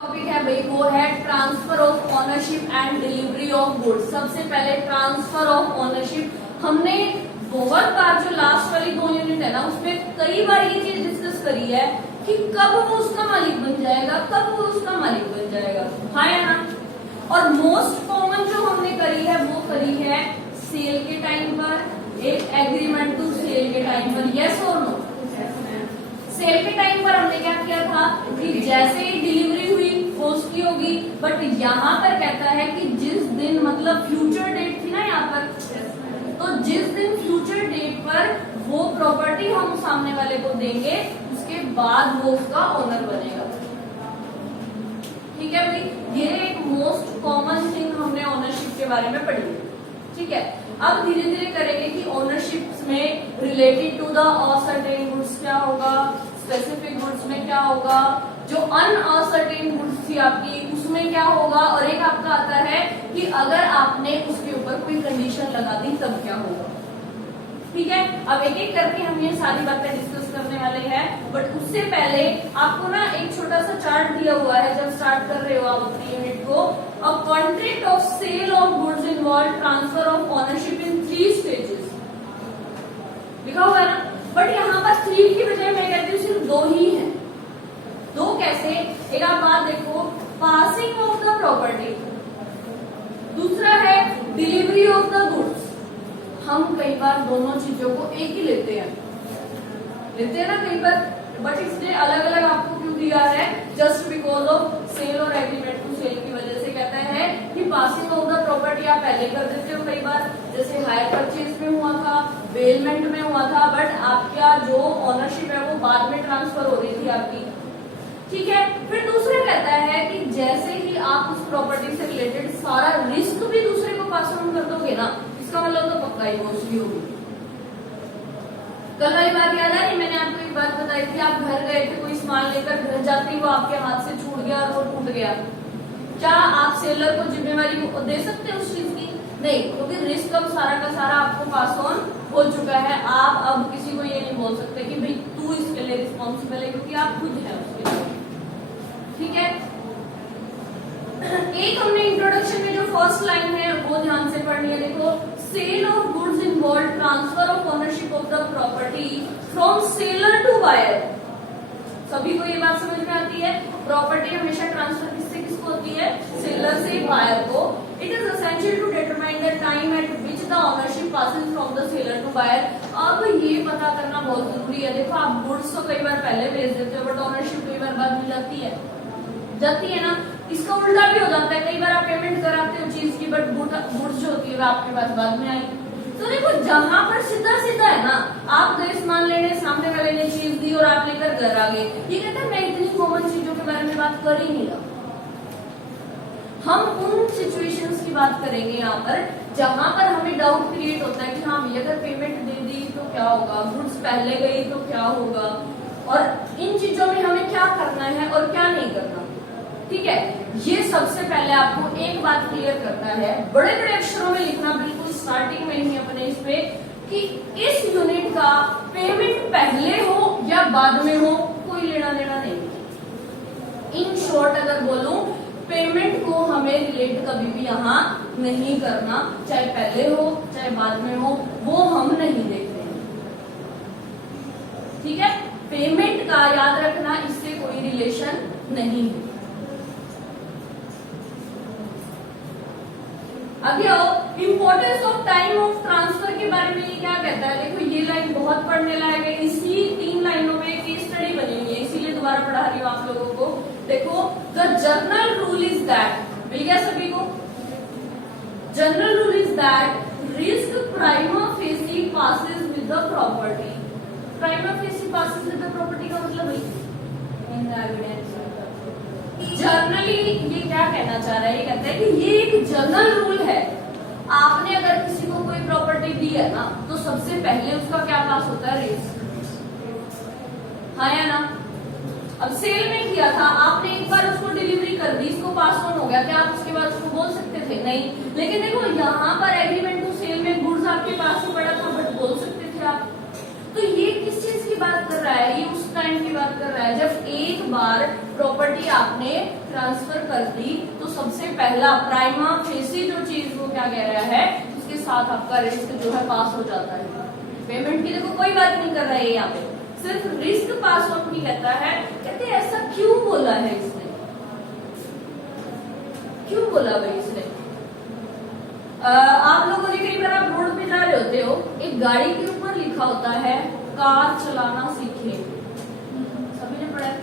Topic है भाई वो है transfer of ownership and delivery of goods. सबसे पहले ट्रांसफर ऑफ ओनरशिप हमने बहुत बार जो लास्ट वाली 2 यूनिट है ना उसमें कई बार ये चीज डिस्कस करी है कि कब वो उसका मालिक बन जाएगा, कब वो उसका मालिक बन जाएगा, हाँ या ना। और मोस्ट कॉमन जो हमने करी है वो करी है सेल के टाइम पर, एक एग्रीमेंट टू सेल के टाइम पर, यस और नो। सेल के टाइम पर हमने क्या किया था कि जैसे ही डिलीवरी हुई वो उसकी होगी, बट यहाँ पर कहता है कि जिस दिन, मतलब फ्यूचर डेट थी ना यहाँ पर, तो जिस दिन फ्यूचर डेट पर वो प्रॉपर्टी हम सामने वाले को देंगे उसके बाद वो उसका ओनर बनेगा। ठीक है भाई, ये एक मोस्ट कॉमन थिंग हमने ओनरशिप के बारे में पढ़ी। ठीक है, अब धीरे धीरे करेंगे कि ओनरशिप में related to the ascertain goods क्या होगा, स्पेसिफिक गुड्स में क्या होगा, जो अनअसर्टेन गुड्स थी आपकी उसमें क्या होगा, और एक आपका आता है कि अगर आपने उसके ऊपर कोई कंडीशन लगा दी तब क्या होगा। ठीक है, अब एक एक करके हम ये सारी बातें डिस्कस करने वाले हैं, बट उससे पहले आपको ना एक छोटा सा चार्ट दिया हुआ है जब स्टार्ट कर रहे हो आप अपनी यूनिट को। A contract of sale of goods involve transfer of ownership in 3 stages लिखा हुआ है ना, बट यहाँ पर 3 की बजाय मैं कहती हूँ सिर्फ 2 ही है। 2 कैसे, एक आप बात देखो, पासिंग ऑफ द प्रॉपर्टी, दूसरा है डिलीवरी ऑफ द गुड्स। हम कई बार दोनों चीजों को एक ही लेते हैं ना कई बार, बट इसने अलग अलग आपको क्यों दिया है, जस्ट बिकॉज ऑफ सेल और एग्रीमेंट टू सेल की वजह से कहता है कि पासिंग ऑफ द प्रॉपर्टी आप पहले कर देते हो कई बार, जैसे हायर परचेज में हुआ था, बेलमेंट में हुआ था, बट आपका जो ओनरशिप है वो बाद में ट्रांसफर हो रही थी आपकी। ठीक है, फिर दूसरा कहता है कि जैसे ही आप उस प्रॉपर्टी से रिलेटेड सारा रिस्क भी दूसरे को पास ऑन कर दोगे ना, इसका मतलब तो पक्का ही मोस्टली होगी। कल वाली बात याद है, मैंने आपको एक बात बताई थी, आप घर गए थे, कोई सामान लेकर घर जाते ही वो आपके हाथ से छूट गया और वो टूट गया, क्या आप सेलर को जिम्मेवारी दे सकते हैं उस चीज की? नहीं, क्योंकि रिस्क अब सारा का सारा आपको पास ऑन हो चुका है। आप अब किसी को ये नहीं बोल सकते कि भाई तू इसके लिए रिस्पॉन्सिबल है, क्योंकि आप खुद है उसके लिए। ठीक है, एक हमने इंट्रोडक्शन में जो फर्स्ट लाइन है वो ध्यान से पढ़नी है। देखो, sale of goods involve transfer of ownership of the property from seller to buyer. सभी को ये बात समझ में आती है, प्रॉपर्टी हमेशा ट्रांसफर किससे किसको होती है, सेलर से बायर को। It is essential to determine the time at which the ownership passes from the seller to buyer. अब ये पता करना बहुत जरूरी है। देखो, आप गुड्स तो कई बार पहले भेज देते हो, बट ओनरशिप कई बार बाद में जाती है ना। इसका उल्टा भी हो जाता है, कई बार आप पेमेंट कराते हो चीज की, बट गुड्स जो होती है वो आपके पास बाद में आई। तो देखो, जहां पर सीधा सीधा है ना, आप गए सामान लेने, सामने वाले ने चीज दी और आप लेकर घर आ गए, ये कहता है मैं इतनी कॉमन चीजों के बारे में बात कर ही नहीं रहा। हम उन सिचुएशंस की बात करेंगे यहाँ पर जहां पर हमें डाउट क्रिएट होता है कि हाँ भैया अगर पेमेंट दे दी तो क्या होगा, गुड्स पहले गई तो क्या होगा, और इन चीजों में हमें क्या करना है और क्या नहीं करना। ठीक है, ये सबसे पहले आपको एक बात क्लियर करना है, बड़े बड़े अक्षरों में लिखना, बिल्कुल स्टार्टिंग में ही अपने इस पे, कि इस यूनिट का पेमेंट पहले हो या बाद में हो कोई लेना देना नहीं। इन शॉर्ट अगर बोलूं, पेमेंट को हमें रिलेट कभी भी यहाँ नहीं करना, चाहे पहले हो चाहे बाद में हो, वो हम नहीं देखते हैं। ठीक है, पेमेंट का याद रखना, इससे कोई रिलेशन नहीं है। आगे आओ, importance of time of transfer के बारे में ये क्या कहता है। देखो, ये लाइन बहुत पढ़ने लायक है, इसी 3 लाइनों में केस स्टडी बनी हुई है, इसीलिए दोबारा पढ़ा रही हूँ आप लोगों को। देखो, द जनरल रूल इज दैट, मिल गया सभी को, general rule is that risk prima facie passes with the property. Prima facie passes with the property का मतलब इन एविडेंस। जर्नली ये क्या कहना चाह रहा है, ये कहता है कि ये एक जनरल रूल है, आपने अगर किसी को कोई प्रॉपर्टी दी है ना, तो सबसे पहले उसका क्या पास होता है, रिस्क, हाँ या ना। अब सेल में किया था आपने, एक बार उसको डिलीवरी कर दी, इसको पास ऑन हो गया, क्या आप उसके बाद उसको बोल सकते थे? नहीं। लेकिन देखो, यहाँ पर एग्रीमेंट टू सेल में गुड्स आपके पास ही पड़ा था, बट बोल सकते थे आप। तो ये किस चीज की बात कर रहा है, ये उस टाइम की बात कर रहा है जब एक बार प्रॉपर्टी आपने ट्रांसफर कर दी तो सबसे पहला प्राइमा फेसी जो चीज वो क्या कह रहा है, उसके साथ आपका रिस्क जो है पास हो जाता है। पेमेंट की देखो कोई बात नहीं कर रहा है यहाँ पे, सिर्फ रिस्क पास ऑन की कहता है। कहते ऐसा क्यों बोला है इसने, क्यों बोला भाई इसने? आप लोगों ने कई बार आप रोड पे जा रहे होते हो, एक गाड़ी के ऊपर लिखा होता है कार चलाना सीखे, सभी ने पढ़ा है?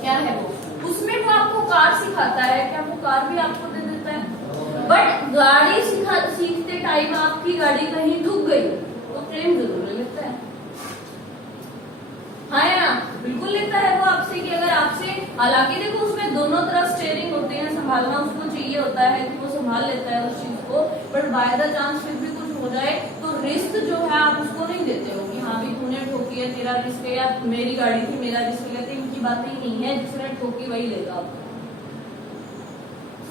क्या है वो? उसमें वो आपको कार सिखाता है, क्या वो कार भी आपको दे देता है? बट गाड़ी सीखते टाइम आपकी गाड़ी कहीं धुक गई तो क्लेम जरूर ले लेता है। हाँ या बिल्कुल लेता है वो आपसे, कि अगर आपसे, हालांकि देखो उसमें दोनों तरफ स्टीयरिंग होते हैं, संभालना उसको चाहिए होता है कि वो संभाल लेता है उस चीज को, बट बाय द चांस फिर भी कुछ हो जाए तो रिस्क जो है आप उसको नहीं देते हो कि हाँ भी तूने ठोकी है तेरा रिस्क है, या मेरी गाड़ी थी मेरा रिस्क है। इनकी बात ही नहीं है, जिसने ठोकी वही लेगा आपको।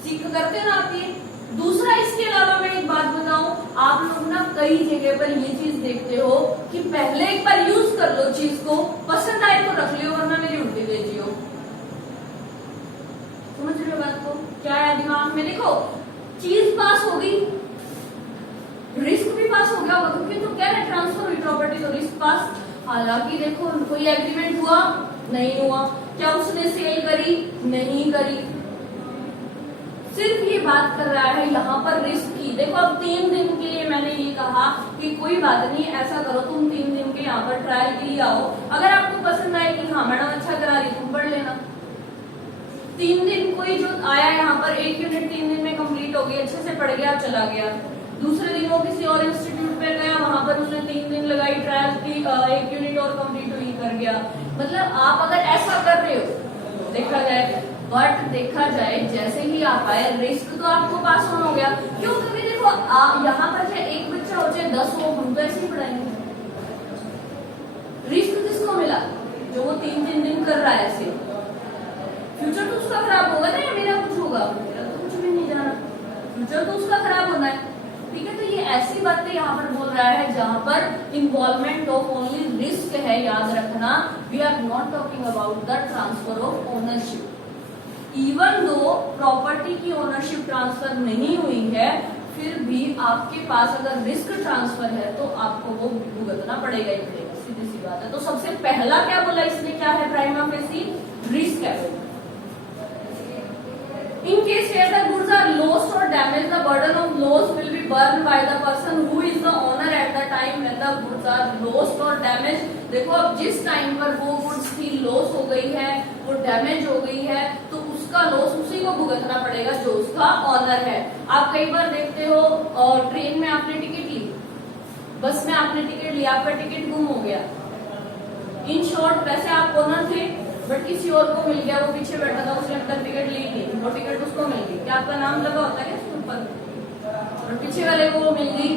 सीख करते ना आप ये। दूसरा, इसके अलावा मैं एक बात बताऊं, आप लोग ना कई जगह पर ये चीज देखते हो कि पहले एक बार यूज कर लो चीज को, पसंद आए तो रख लियो वरना मेरी उल्टी भेजियो। समझ रहे हो बात को? क्या है दिमाग में? देखो चीज पास हो गई, रिस्क भी पास हो गया, क्योंकि तो क्या है ट्रांसफर हुई प्रॉपर्टी तो रिस्क पास। हालांकि देखो कोई एग्रीमेंट हुआ नहीं हुआ, क्या उसने सेल करी नहीं करी, सिर्फ ये बात कर रहा है यहाँ पर रिस्क की। देखो अब 3 दिन के लिए मैंने ये कहा कि कोई बात नहीं, ऐसा करो तुम 3 दिन के यहाँ पर ट्रायल के लिए आओ, अगर आपको पसंद आए कि हाँ मैडम अच्छा करा रही तुम पढ़ लेना। 3 दिन कोई जो आया यहाँ पर, 1 यूनिट 3 दिन में कंप्लीट हो गई, अच्छे से पढ़ गया चला गया। दूसरे दिन वो किसी और इंस्टीट्यूट पे गया, वहां पर उसने 3 दिन लगाई ट्रायल की, 1 यूनिट और कंप्लीट हुई कर गया। मतलब आप अगर ऐसा कर रहे हो देखा जाए, बट देखा जाए जैसे ही आप आए रिस्क तो आपको पास ऑन हो गया। क्यों? क्योंकि देखो यहाँ पर चाहे एक बच्चा हो चाहे 10 हो, हम तो ऐसे ही पढ़ाएंगे। रिस्क किसको मिला? जो वो 3 दिन कर रहा है ऐसे। फ्यूचर तो उसका खराब होगा ना, या मेरा कुछ होगा? मेरा तो कुछ भी नहीं जाना, फ्यूचर तो उसका खराब होना है। ठीक है, तो ये ऐसी बातें यहाँ पर बोल रहा है जहां पर इन्वॉल्वमेंट ऑफ ओनली रिस्क है। याद रखना, we are not talking about the transfer of ownership. Even though property की ओनरशिप ट्रांसफर नहीं हुई है, फिर भी आपके पास अगर रिस्क ट्रांसफर है तो आपको वो भुगतना पड़ेगा ही पड़ेगा, सीधी सी बात है। तो सबसे पहला क्या बोला इसने, क्या है प्राइमा फेसी? रिस्क है। In case where the goods are lost or damaged, the burden of loss will be borne by the person who is the owner at the time when the goods are lost or damaged। देखो अब जिस time पर वो goods की loss हो गई है, वो डैमेज हो गई है, तो उसका लॉस उसी को भुगतना पड़ेगा जो उसका ऑनर है। आप कई बार देखते हो ट्रेन में आपने टिकट ली, बस में आपने टिकट लिया, आपका टिकट गुम हो गया। इन शॉर्ट वैसे आप ओनर थे बट किसी और को मिल गया, वो पीछे बैठा था, उसने अब तक टिकट ली नहीं, वो टिकट उसको मिल गई। क्या आपका नाम लगा होता है उसके ऊपर? और पीछे वाले को वो मिल गई।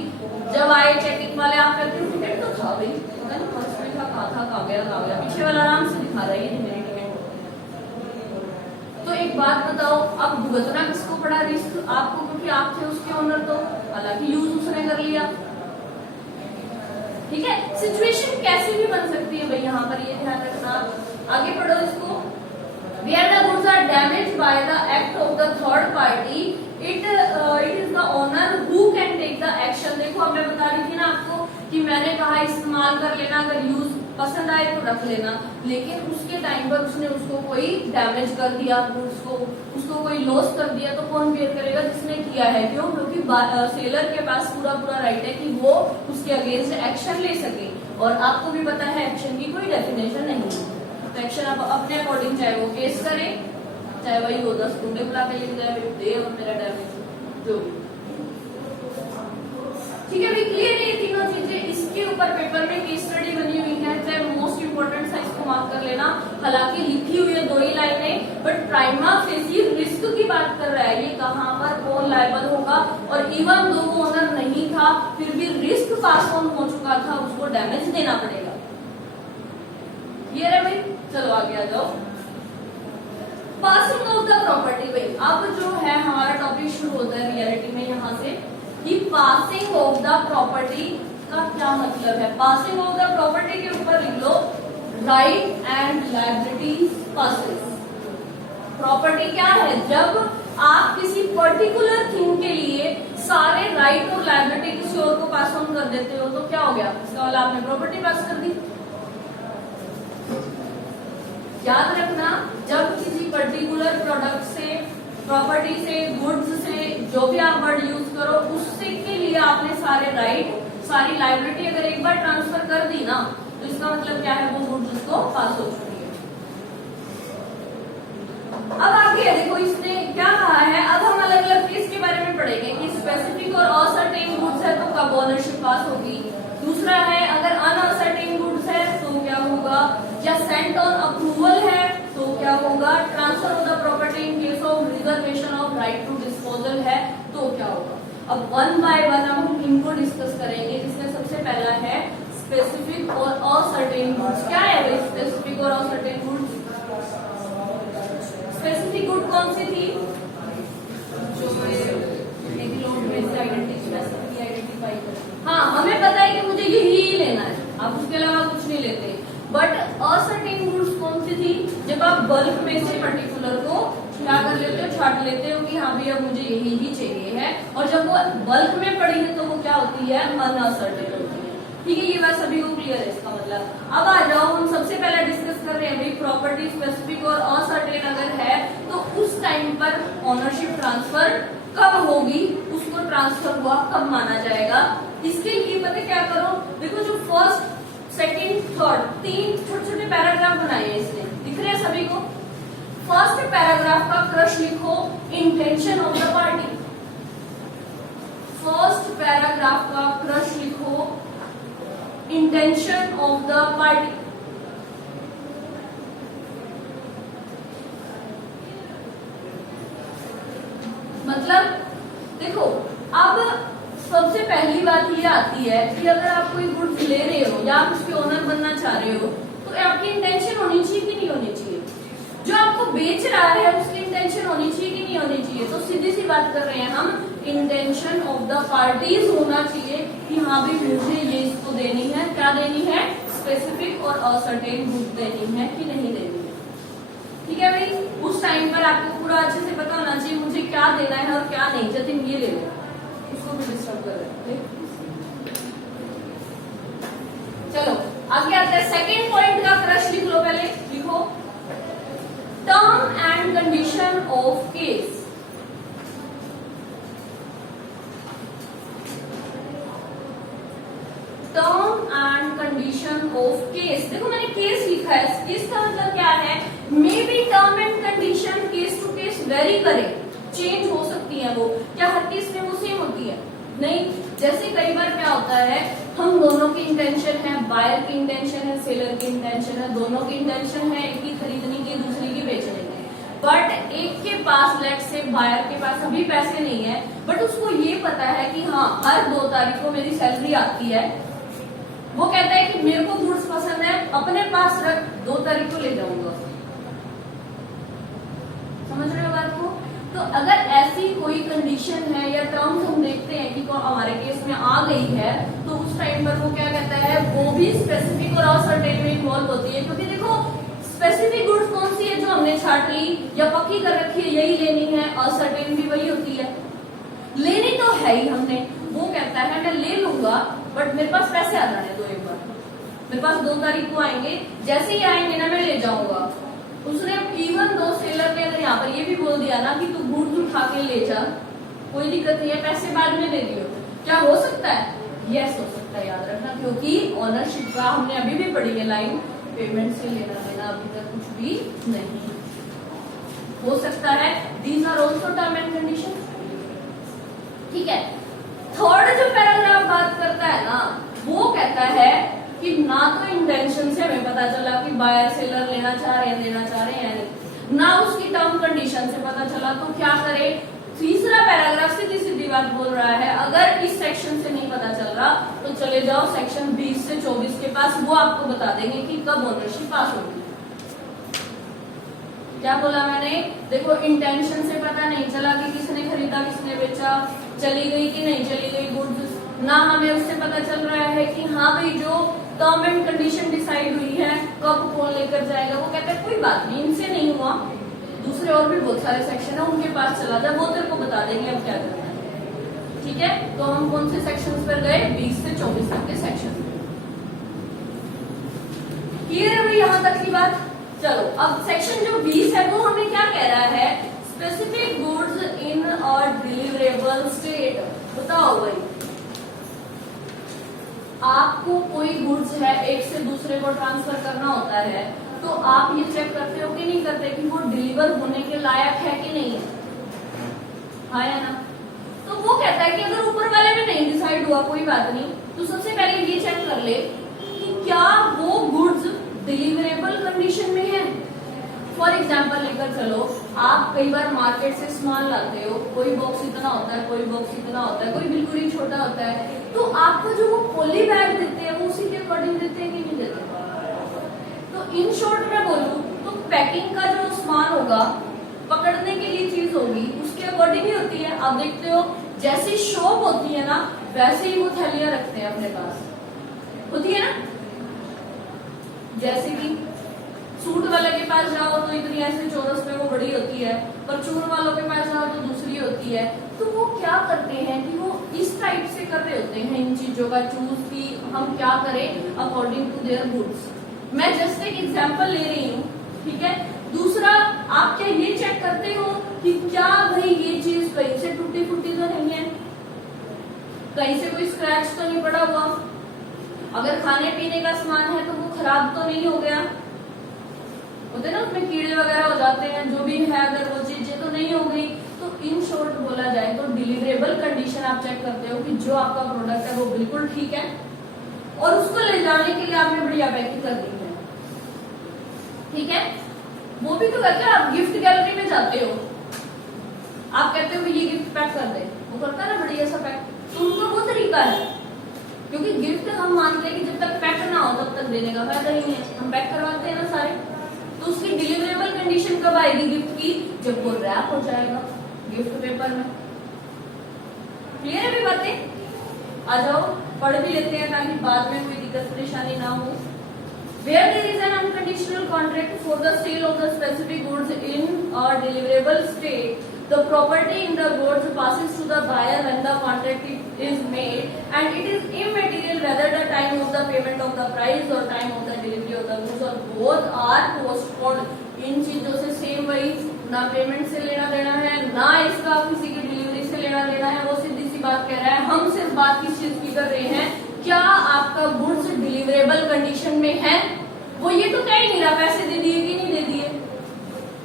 जब आए चेकिंग वाले, आप कहते हो टिकट तो था भाई, पता नहीं पर्स में था, कहाँ गया। पीछे वाला आराम से दिखा रहा है ये मेरी टिकट। तो एक बात बताओ, अब भुगतना किसको पड़ा रिस्क? आपको, क्योंकि आप थे उसके ओनर, तो हालांकि यूज उसने कर लिया। ठीक है, सिचुएशन कैसे भी बन सकती है भाई, यहाँ पर ये ध्यान रखना। आगे पढ़ो इसको। Where the goods are damaged by the act of the third party, it is the owner who can take the action। देखो अब मैं बता रही थी ना आपको कि मैंने कहा इस्तेमाल कर लेना, अगर यूज पसंद आए तो रख लेना, लेकिन उसके टाइम पर उसने उसको कोई डैमेज कर दिया, उसको कोई लॉस कर दिया, तो कौन बेयर करेगा? जिसने किया है। क्यों? क्योंकि सेलर के पास पूरा राइट है कि वो उसके अगेंस्ट एक्शन ले सके। और आपको भी पता है एक्शन की कोई डेफिनेशन नहीं है। एक्शन आप अपने अकॉर्डिंग, चाहे वो केस करे, चाहे वही वो 10 गुंडे बुला के लिख जाए दे और मेरा डैमेज जो भी। ठीक है, क्लियर है ये तीनों चीजें। इसके ऊपर पेपर में केस स्टडी बनी हुई है, चाहे मोस्ट इंपोर्टेंट था, इसको मार्क कर लेना। हालांकि लिखी हुई है 2 ही लाइनें, बट प्राइमा फेसी रिस्क की बात कर रहा है, ये कहाँ पर कौन लायबल होगा। और इवन दो वो ओनर नहीं था, फिर भी रिस्क पास ऑन हो चुका था, उसको डैमेज देना पड़ेगा। क्लियर है भाई? चलो आगे आ जाओ। Passing of the property. भाई अब जो है हमारा टॉपिक शुरू होता है रियलिटी में यहाँ से, कि पासिंग ऑफ द प्रॉपर्टी का क्या मतलब है। पासिंग ऑफ द प्रॉपर्टी के ऊपर लिख लो right and liabilities passes. Property क्या है? जब आप किसी पर्टिकुलर थिंग के लिए सारे राइट और लायबिलिटी किसी और को पास ऑन कर देते हो तो क्या हो गया? इसका वाला आपने प्रॉपर्टी पास कर दी। याद रखना, जब किसी पर्टिकुलर प्रोडक्ट से, प्रॉपर्टी से, गुड्स से, जो भी आप वर्ड यूज करो, उससे के लिए आपने सारे राइट, सारी लायबिलिटी अगर एक बार ट्रांसफर कर दी ना, तो इसका मतलब क्या है? वो गुड्स उसको पास हो चुकी है। अब आगे देखो इसने क्या कहा है। अब हम अलग अलग केस के बारे में पढ़ेंगे कि स्पेसिफिक और असर्टेन गुड्स है तो कब ओनरशिप पास होगी। दूसरा है अगर अनअसर्टेन गुड्स है तो क्या होगा, या सेंट ऑन अप्रूवल है तो क्या होगा, transfer of the property in case of reservation of right to disposal है तो क्या होगा। अब वन बाय वन हम इनको डिस्कस करेंगे, जिसमें सबसे पहला है स्पेसिफिक और असर्टेन गुड्स। क्या है भाई स्पेसिफिक और असर्टेन गुड्स? स्पेसिफिक गुड कौन सी थी? जो आइडेंटिफाई कर, हाँ हमें पता है कि मुझे यही लेना है, आप उसके अलावा कुछ नहीं लेते। बट असर्टेन गुड्स कौन सी थी? जब आप बल्क में से पर्टिकुलर को क्या कर लेते हो, छाट लेते हो कि हाँ भैया मुझे यही ही चाहिए है, और जब वो बल्क में पड़ी है तो वो क्या होती है? अनअसर्टेन होती है। ठीक है, ये बात सभी को क्लियर है इसका मतलब। अब आ जाओ, हम सबसे पहले डिस्कस कर रहे हैं भाई प्रॉपर्टी स्पेसिफिक और असर्टेन अगर है तो उस टाइम पर ओनरशिप ट्रांसफर कब होगी, उसको ट्रांसफर हुआ कब माना जाएगा। इसके लिए पता क्या करो, देखो जो फर्स्ट, सेकंड, थर्ड, तीन छोटे छोटे पैराग्राफ बनाए हैं इसने, दिख रहे हैं सभी को। फर्स्ट पैराग्राफ का क्रश लिखो, intention of the party. First paragraph का क्रश लिखो, इंटेंशन ऑफ द पार्टी। मतलब देखो, अब सबसे पहली बात ये आती है कि अगर आप कोई गुड्स ले रहे हो या आप उसके ओनर बनना चाह रहे हो तो आपकी इंटेंशन होनी चाहिए कि नहीं होनी चाहिए? जो आपको बेच रहा है उसकी इंटेंशन होनी चाहिए कि नहीं होनी चाहिए? तो सीधी सी बात कर रहे हैं हम, इंटेंशन ऑफ द पार्टीज होना चाहिए कि हाँ भी मुझे ये इसको देनी है। क्या देनी है? स्पेसिफिक और असर्टेन गुड्स देनी है कि नहीं देनी है। ठीक है भाई, उस टाइम पर आपको पूरा अच्छे से पता होना चाहिए मुझे क्या देना है और क्या नहीं। जतिन ये ले लो, उसको भी डिस्टर्ब कर रहे हैं। चलो आगे आते हैं, सेकेंड पॉइंट का क्रश लिख लो, पहले लिखो term and condition of case. Term and condition of case. देखो मैंने केस लिखा है, केस का मतलब क्या है? Maybe term and condition case to case vary करे, चेंज हो सकती है। वो क्या हर केस में वो सेम होती है? नहीं। जैसे कई बार क्या होता है, हम दोनों की इंटेंशन है, बायर की इंटेंशन है, सेलर की इंटेंशन है, दोनों की इंटेंशन है एक की खरीदने की, दूसरी की बेचने की। बट एक के पास, लेट से बायर के पास अभी पैसे नहीं है, बट उसको ये पता है कि हाँ हर 2 तारीख को मेरी सैलरी आती है। वो कहता है कि मेरे को गुड्स पसंद है, अपने पास रख, 2 तारीख को ले जाऊंगा। समझ रहे हो बात को? तो अगर ऐसी कोई कंडीशन है या टर्म्स हम देखते हैं कि हमारे केस में आ गई है, तो उस टाइम पर वो क्या कहता है, वो भी स्पेसिफिक और असर्टेन में इन्वॉल्व होती है। क्योंकि देखो स्पेसिफिक गुड्स कौन सी है जो हमने छाट ली या पक्की कर रखी है, यही लेनी है। असर्टेन भी वही होती है, लेनी तो है ही हमने। वो कहता है मैं ले लूंगा बट मेरे पास पैसे आ जाने दो एक बार, मेरे पास 2 तारीख को आएंगे, जैसे ही आएंगे ना मैं ले जाऊंगा। उसने इवन 2 सेलर ने अगर यहाँ पर ये भी बोल दिया ना कि तू गुड्स उठा के ले जा, कोई दिक्कत नहीं है, पैसे बाद में दे दियो, क्या हो सकता है? यस हो सकता है, याद रखना। क्योंकि ओनरशिप का हमने अभी भी पढ़ी है लाइन, पेमेंट से लेना देना अभी तक कुछ भी नहीं हो सकता है। These are also term and condition. ठीक है, थर्ड जो पैराग्राफ बात करता है ना, वो कहता है कि ना तो इंटेंशन से हमें पता चला कि बायर सेलर लेना चाह रहे हैं, देना चाह रहे हैं, ना उसकी टर्म कंडीशन से पता चला, तो क्या करे? तीसरा पैराग्राफ सीधी सीधी बात बोल रहा है, अगर इस सेक्शन से नहीं पता चल रहा तो चले जाओ सेक्शन 20 से 24 के पास, वो आपको बता देंगे कि कब ओनरशिप पास होगी। क्या बोला मैंने? देखो इंटेंशन से पता नहीं चला कि किसने खरीदा किसने बेचा, चली गई कि नहीं चली गई गुड्स, ना हमें उससे पता चल रहा है कि हाँ भाई जो टर्म एंड कंडीशन डिसाइड हुई है कब कौन लेकर जाएगा। वो कहते हैं कोई बात नहीं, इनसे नहीं हुआ, दूसरे और भी बहुत सारे सेक्शन है, उनके पास चला जा, वो तेरे को बता देंगे अब क्या करना है। ठीक है, तो हम कौन से सेक्शंस पर गए? 20 से 24 तक के सेक्शन। क्लियर है भाई यहां तक की बात? चलो अब सेक्शन जो 20 है वो हमें क्या कह रहा है? Specific goods in a deliverable state. बताओ भाई, आपको कोई गुड्स है एक से दूसरे को ट्रांसफर करना होता है, तो आप ये चेक करते हो कि नहीं करते कि वो डिलीवर होने के लायक है कि नहीं है? हाँ या ना? तो वो कहता है कि अगर ऊपर वाले में नहीं डिसाइड हुआ कोई बात नहीं, तो सबसे पहले ये चेक कर ले कि क्या वो गुड्स डिलीवरेबल कंडीशन में है। फॉर एग्जाम्पल लेकर चलो, आप कई बार मार्केट से सामान लाते हो, कोई बॉक्स इतना होता है, कोई बॉक्स इतना होता है, कोई बिल्कुल ही छोटा होता है, तो आपको जो वो पॉली बैग देते हैं वो उसी के अकॉर्डिंग देते हैं कि नहीं देते? तो इन शॉर्ट में बोलूं तो पैकिंग का जो सामान होगा, पकड़ने के लिए चीज होगी, उसके अकॉर्डिंग ही होती है। आप देखते हो जैसी शॉप होती है ना, वैसे ही वो थैलियां रखते हैं अपने पास, होती है ना? जैसे कि सूट वाले के पास जाओ तो इतनी ऐसे चौरस में वो बड़ी होती है, परचून वालों के पास जाओ तो दूसरी होती है। तो वो क्या करते हैं कि वो इस टाइप से कर रहे होते हैं इन चीजों का चूज की हम क्या करें अकॉर्डिंग टू देयर गुड्स। मैं जस्ट एक एग्जांपल ले रही हूँ, ठीक है। दूसरा, आप क्या ये चेक करते हो कि क्या भाई ये चीज कहीं से टूटी फूटी तो नहीं है, कहीं से कोई स्क्रैच तो नहीं पड़ा हुआ, अगर खाने पीने का सामान है तो वो खराब तो नहीं हो गया, होते ना उसमें कीड़े वगैरह हो जाते हैं, जो भी है अगर वो चीजें तो नहीं हो गई। तो इन शॉर्ट बोला जाए तो डिलीवरेबल कंडीशन आप चेक करते हो कि जो आपका प्रोडक्ट है वो बिल्कुल ठीक है और उसको ले जाने के लिए आपने बढ़िया पैकिंग कर दी है, ठीक है। वो भी तो करते हो, आप गिफ्ट गैलरी में जाते हो, आप कहते हो ये गिफ्ट पैक कर दे, वो करता है ना बढ़िया सा पैक, तो उनका वो तरीका है, क्योंकि गिफ्ट हम मानते हैं कि जब तक पैक ना हो तब तक देने का फायदा नहीं है, हम पैक करवाते हैं ना सारे। तो उसकी डिलीवरेबल कंडीशन कब आएगी गिफ्ट की? जब वो रैप हो जाएगा गिफ्ट पेपर में। क्लियर है भी बातें? आ जाओ पढ़ भी लेते हैं ताकि बाद में कोई दिक्कत परेशानी ना हो। Where there is an unconditional contract for the sale of the specific goods in a deliverable state, the property in the goods passes to the buyer when the contract is made, and it is immaterial whether the time of the payment of the price or time of the delivery of the goods or both are postponed. इन चीजों से same वही, ना payment से लेना देना है, ना इसका किसी की डिलीवरी से लेना देना है, वो सीधी सी बात कह रहा है। हम सिर्फ बात किस चीज की कर रहे हैं, क्या आपका गुड्स डिलीवरेबल कंडीशन में है? वो ये तो कह ही नहीं रहा पैसे दे दिए कि नहीं दे दिए,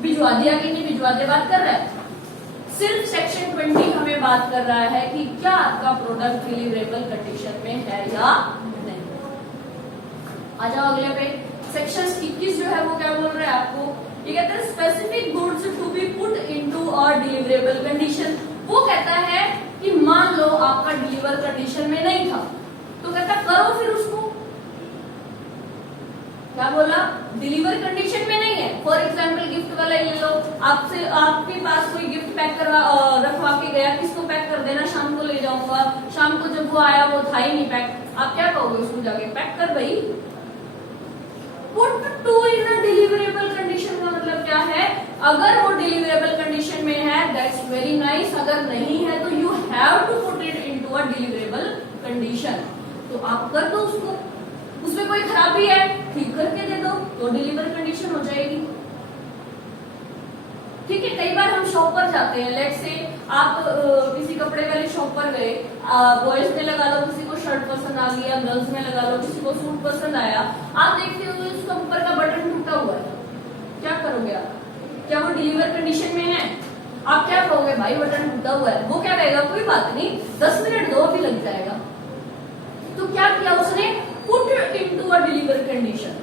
भिजवा दिया कि नहीं भिजवा दिया, बात कर रहा है सिर्फ सेक्शन 20 हमें बात कर रहा है कि क्या आपका प्रोडक्ट डिलीवरेबल कंडीशन में है या नहीं। आ जाओ अगले पे, सेक्शन 21 जो है वो क्या बोल रहा है आपको, ये कहता है specific goods to be put into a deliverable condition. वो कहता है कि मान लो आपका डिलीवर कंडीशन में नहीं था, तो कहता करो फिर उसको, क्या बोला, डिलीवर कंडीशन में नहीं है। फॉर एग्जाम्पल गिफ्ट वाला ले लो, आपसे आपके पास कोई गिफ्ट पैक करवा रखवा के गया, किसको पैक कर देना, शाम को ले जाऊंगा, शाम को जब वो आया वो था ही नहीं पैक, आप क्या कहोगे उसको जाके, पैक कर भाई। Put to in a deliverable condition का मतलब क्या है, अगर वो डिलीवरेबल कंडीशन में है दैट्स वेरी नाइस, अगर नहीं है तो you have to put it into a deliverable condition. तो आप कर दो उसको, उसमें कोई खराबी है ठीक करके दे दो तो डिलीवर कंडीशन हो जाएगी, ठीक है। कई बार हम शॉप पर जाते हैं, लेट्स से आप किसी कपड़े वाली शॉप पर गए, बॉयज में लगा लो किसी को शर्ट पसंद आ गया, गर्ल्स में लगा लो किसी को सूट पसंद आया, आप देखते हो उसका ऊपर का बटन टूटा हुआ है, क्या करोगे आप, क्या वो डिलीवर कंडीशन में है? आप क्या कहोगे, भाई बटन टूटा हुआ है। वो क्या कहेगा, कोई बात नहीं 10 मिनट दो अभी लग जाएगा। तो क्या किया उसने, पुट इनटू अ डिलीवर कंडीशन।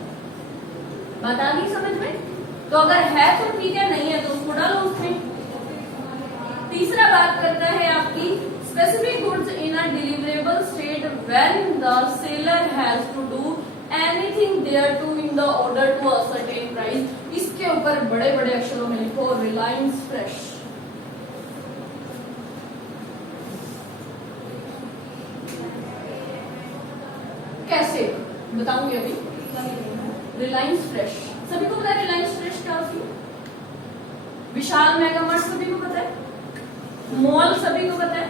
बात आ गई समझ में? तो अगर है तो ठीक है, नहीं है तो उसको डालो उसमें। तीसरा बात करता है आपकी specific goods in a deliverable state when the seller has to do anything there to in the order to a certain price. इसके ऊपर बड़े बड़े अक्षरों में लिखो रिलायंस फ्रेश। कैसे बताऊंगी अभी। रिलायंस फ्रेश, सभी को पता है रिलायंस फ्रेश क्या होती है? विशाल मेगा मार्ट सभी को पता है, मॉल सभी को पता है,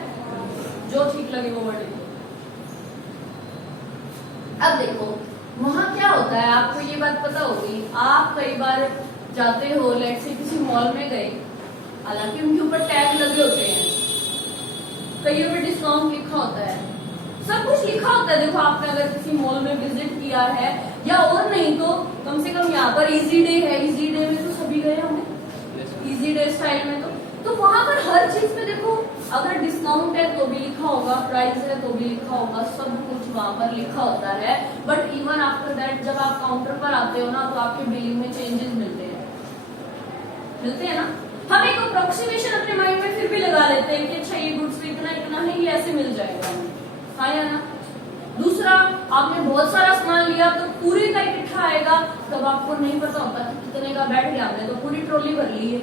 जो ठीक लगे वो वर्ड लिखो। अब देखो वहां क्या होता है, आपको ये बात पता होगी, आप कई बार जाते हो, लेट्स से किसी मॉल में गए, हालांकि उनके ऊपर टैग लगे होते हैं, कई पे डिस्काउंट लिखा होता है, सब कुछ लिखा होता है। देखो आपने अगर किसी मॉल में विजिट किया है, या और नहीं तो कम से कम यहाँ पर इजी डे है, इजी डे में तो सभी गए होंगे, इजी डे स्टाइल में तो वहां पर हर चीज पे देखो, अगर डिस्काउंट है तो भी लिखा होगा, प्राइस है तो भी लिखा होगा, सब कुछ वहां पर लिखा होता है। बट इवन आफ्टर दैट जब आप काउंटर पर आते हो ना, तो आपके बिलिंग में चेंजेस मिलते हैं ना। हम एक अप्रोक्सीमेशन अपने माइंड में फिर भी लगा लेते हैं कि अच्छा ये गुड्स इतना इतना है, ये ऐसे मिल जाएगा, हाँ या ना। दूसरा, आपने बहुत सारा सामान लिया तो पूरी का इकट्ठा आएगा, तब आपको नहीं पता होता कितने का बैठ गया, हमने तो पूरी ट्रॉली भर ली है,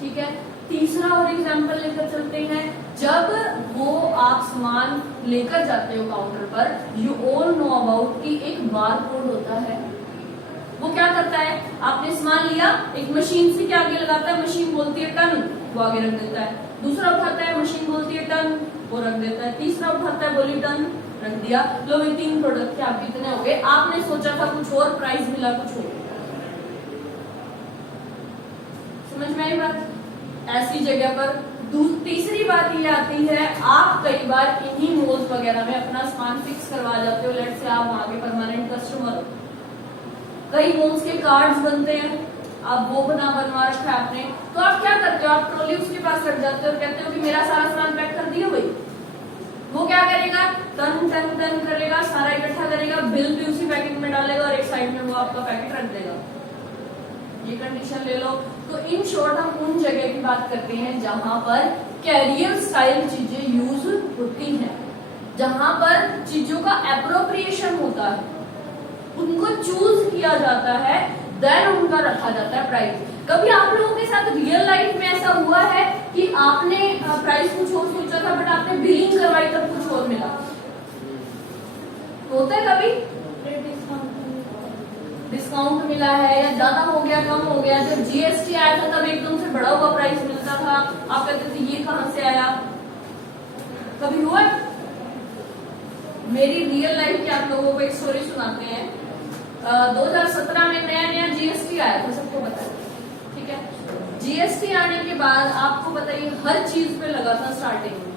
ठीक है। तीसरा और एग्जाम्पल लेकर चलते हैं, जब वो आप सामान लेकर जाते हो काउंटर पर, यू ऑल नो अबाउट कि एक बार कोड होता है, वो क्या करता है, आपने सामान लिया, एक मशीन से क्या आगे लगाता है, मशीन बोलती है टन, वो आगे रख देता है, दूसरा उठाता है, मशीन बोलती है टन, वो रख देता है, तीसरा उठाता है, बोली टन, रख दिया। लो ये 3 प्रोडक्ट के आपके इतने हो गए, आपने सोचा था कुछ और, प्राइस मिला कुछ और। समझ में आई बात? ऐसी जगह पर तीसरी बात ये आती है, आप कई बार इन्हीं मॉल्स वगैरह में अपना सामान फिक्स करवा जाते हो, लेट से आप वहां के परमानेंट कस्टमर हो, कई मॉल्स के कार्ड्स बनते हैं, आप वो बनवा रखा है आपने, तो आप क्या करते हो, आप ट्रॉली उसके पास रख जाते हो और कहते हो कि मेरा सारा सामान पैक कर दिया भाई। वो क्या करेगा, टन टन टन करेगा, सारा इकट्ठा करेगा, बिल भी उसी पैकेट में डालेगा और एक साइड में वो आपका पैकेट रख देगा। ये कंडीशन ले लो। तो इन शॉर्ट हम उन जगह की बात करते हैं जहां पर कैरियर स्टाइल चीजें यूज होती हैं, जहां पर चीजों का एप्रोप्रिएशन होता है, उनको चूज किया जाता है, देन उनका रखा जाता है प्राइस। कभी आप लोगों के साथ रियल लाइफ में ऐसा हुआ है कि आपने प्राइस कुछ और सोचा था, बट आपने बिलिंग करवाई तब कुछ और मिला? होता है कभी डिस्काउंट मिला है, या ज्यादा हो गया, कम हो गया, जब जीएसटी आया था तब एकदम से बढ़ा हुआ प्राइस मिलता था, आप कहते थे ये कहां से आया? कभी हुआ? मेरी रियल लाइफ की आप लोगों को एक स्टोरी सुनाते हैं। 2017 में नया नया जीएसटी आया था, सबको पता है, ठीक है। जीएसटी आने के बाद आपको पता है हर चीज पे लगा था स्टार्टिंग में।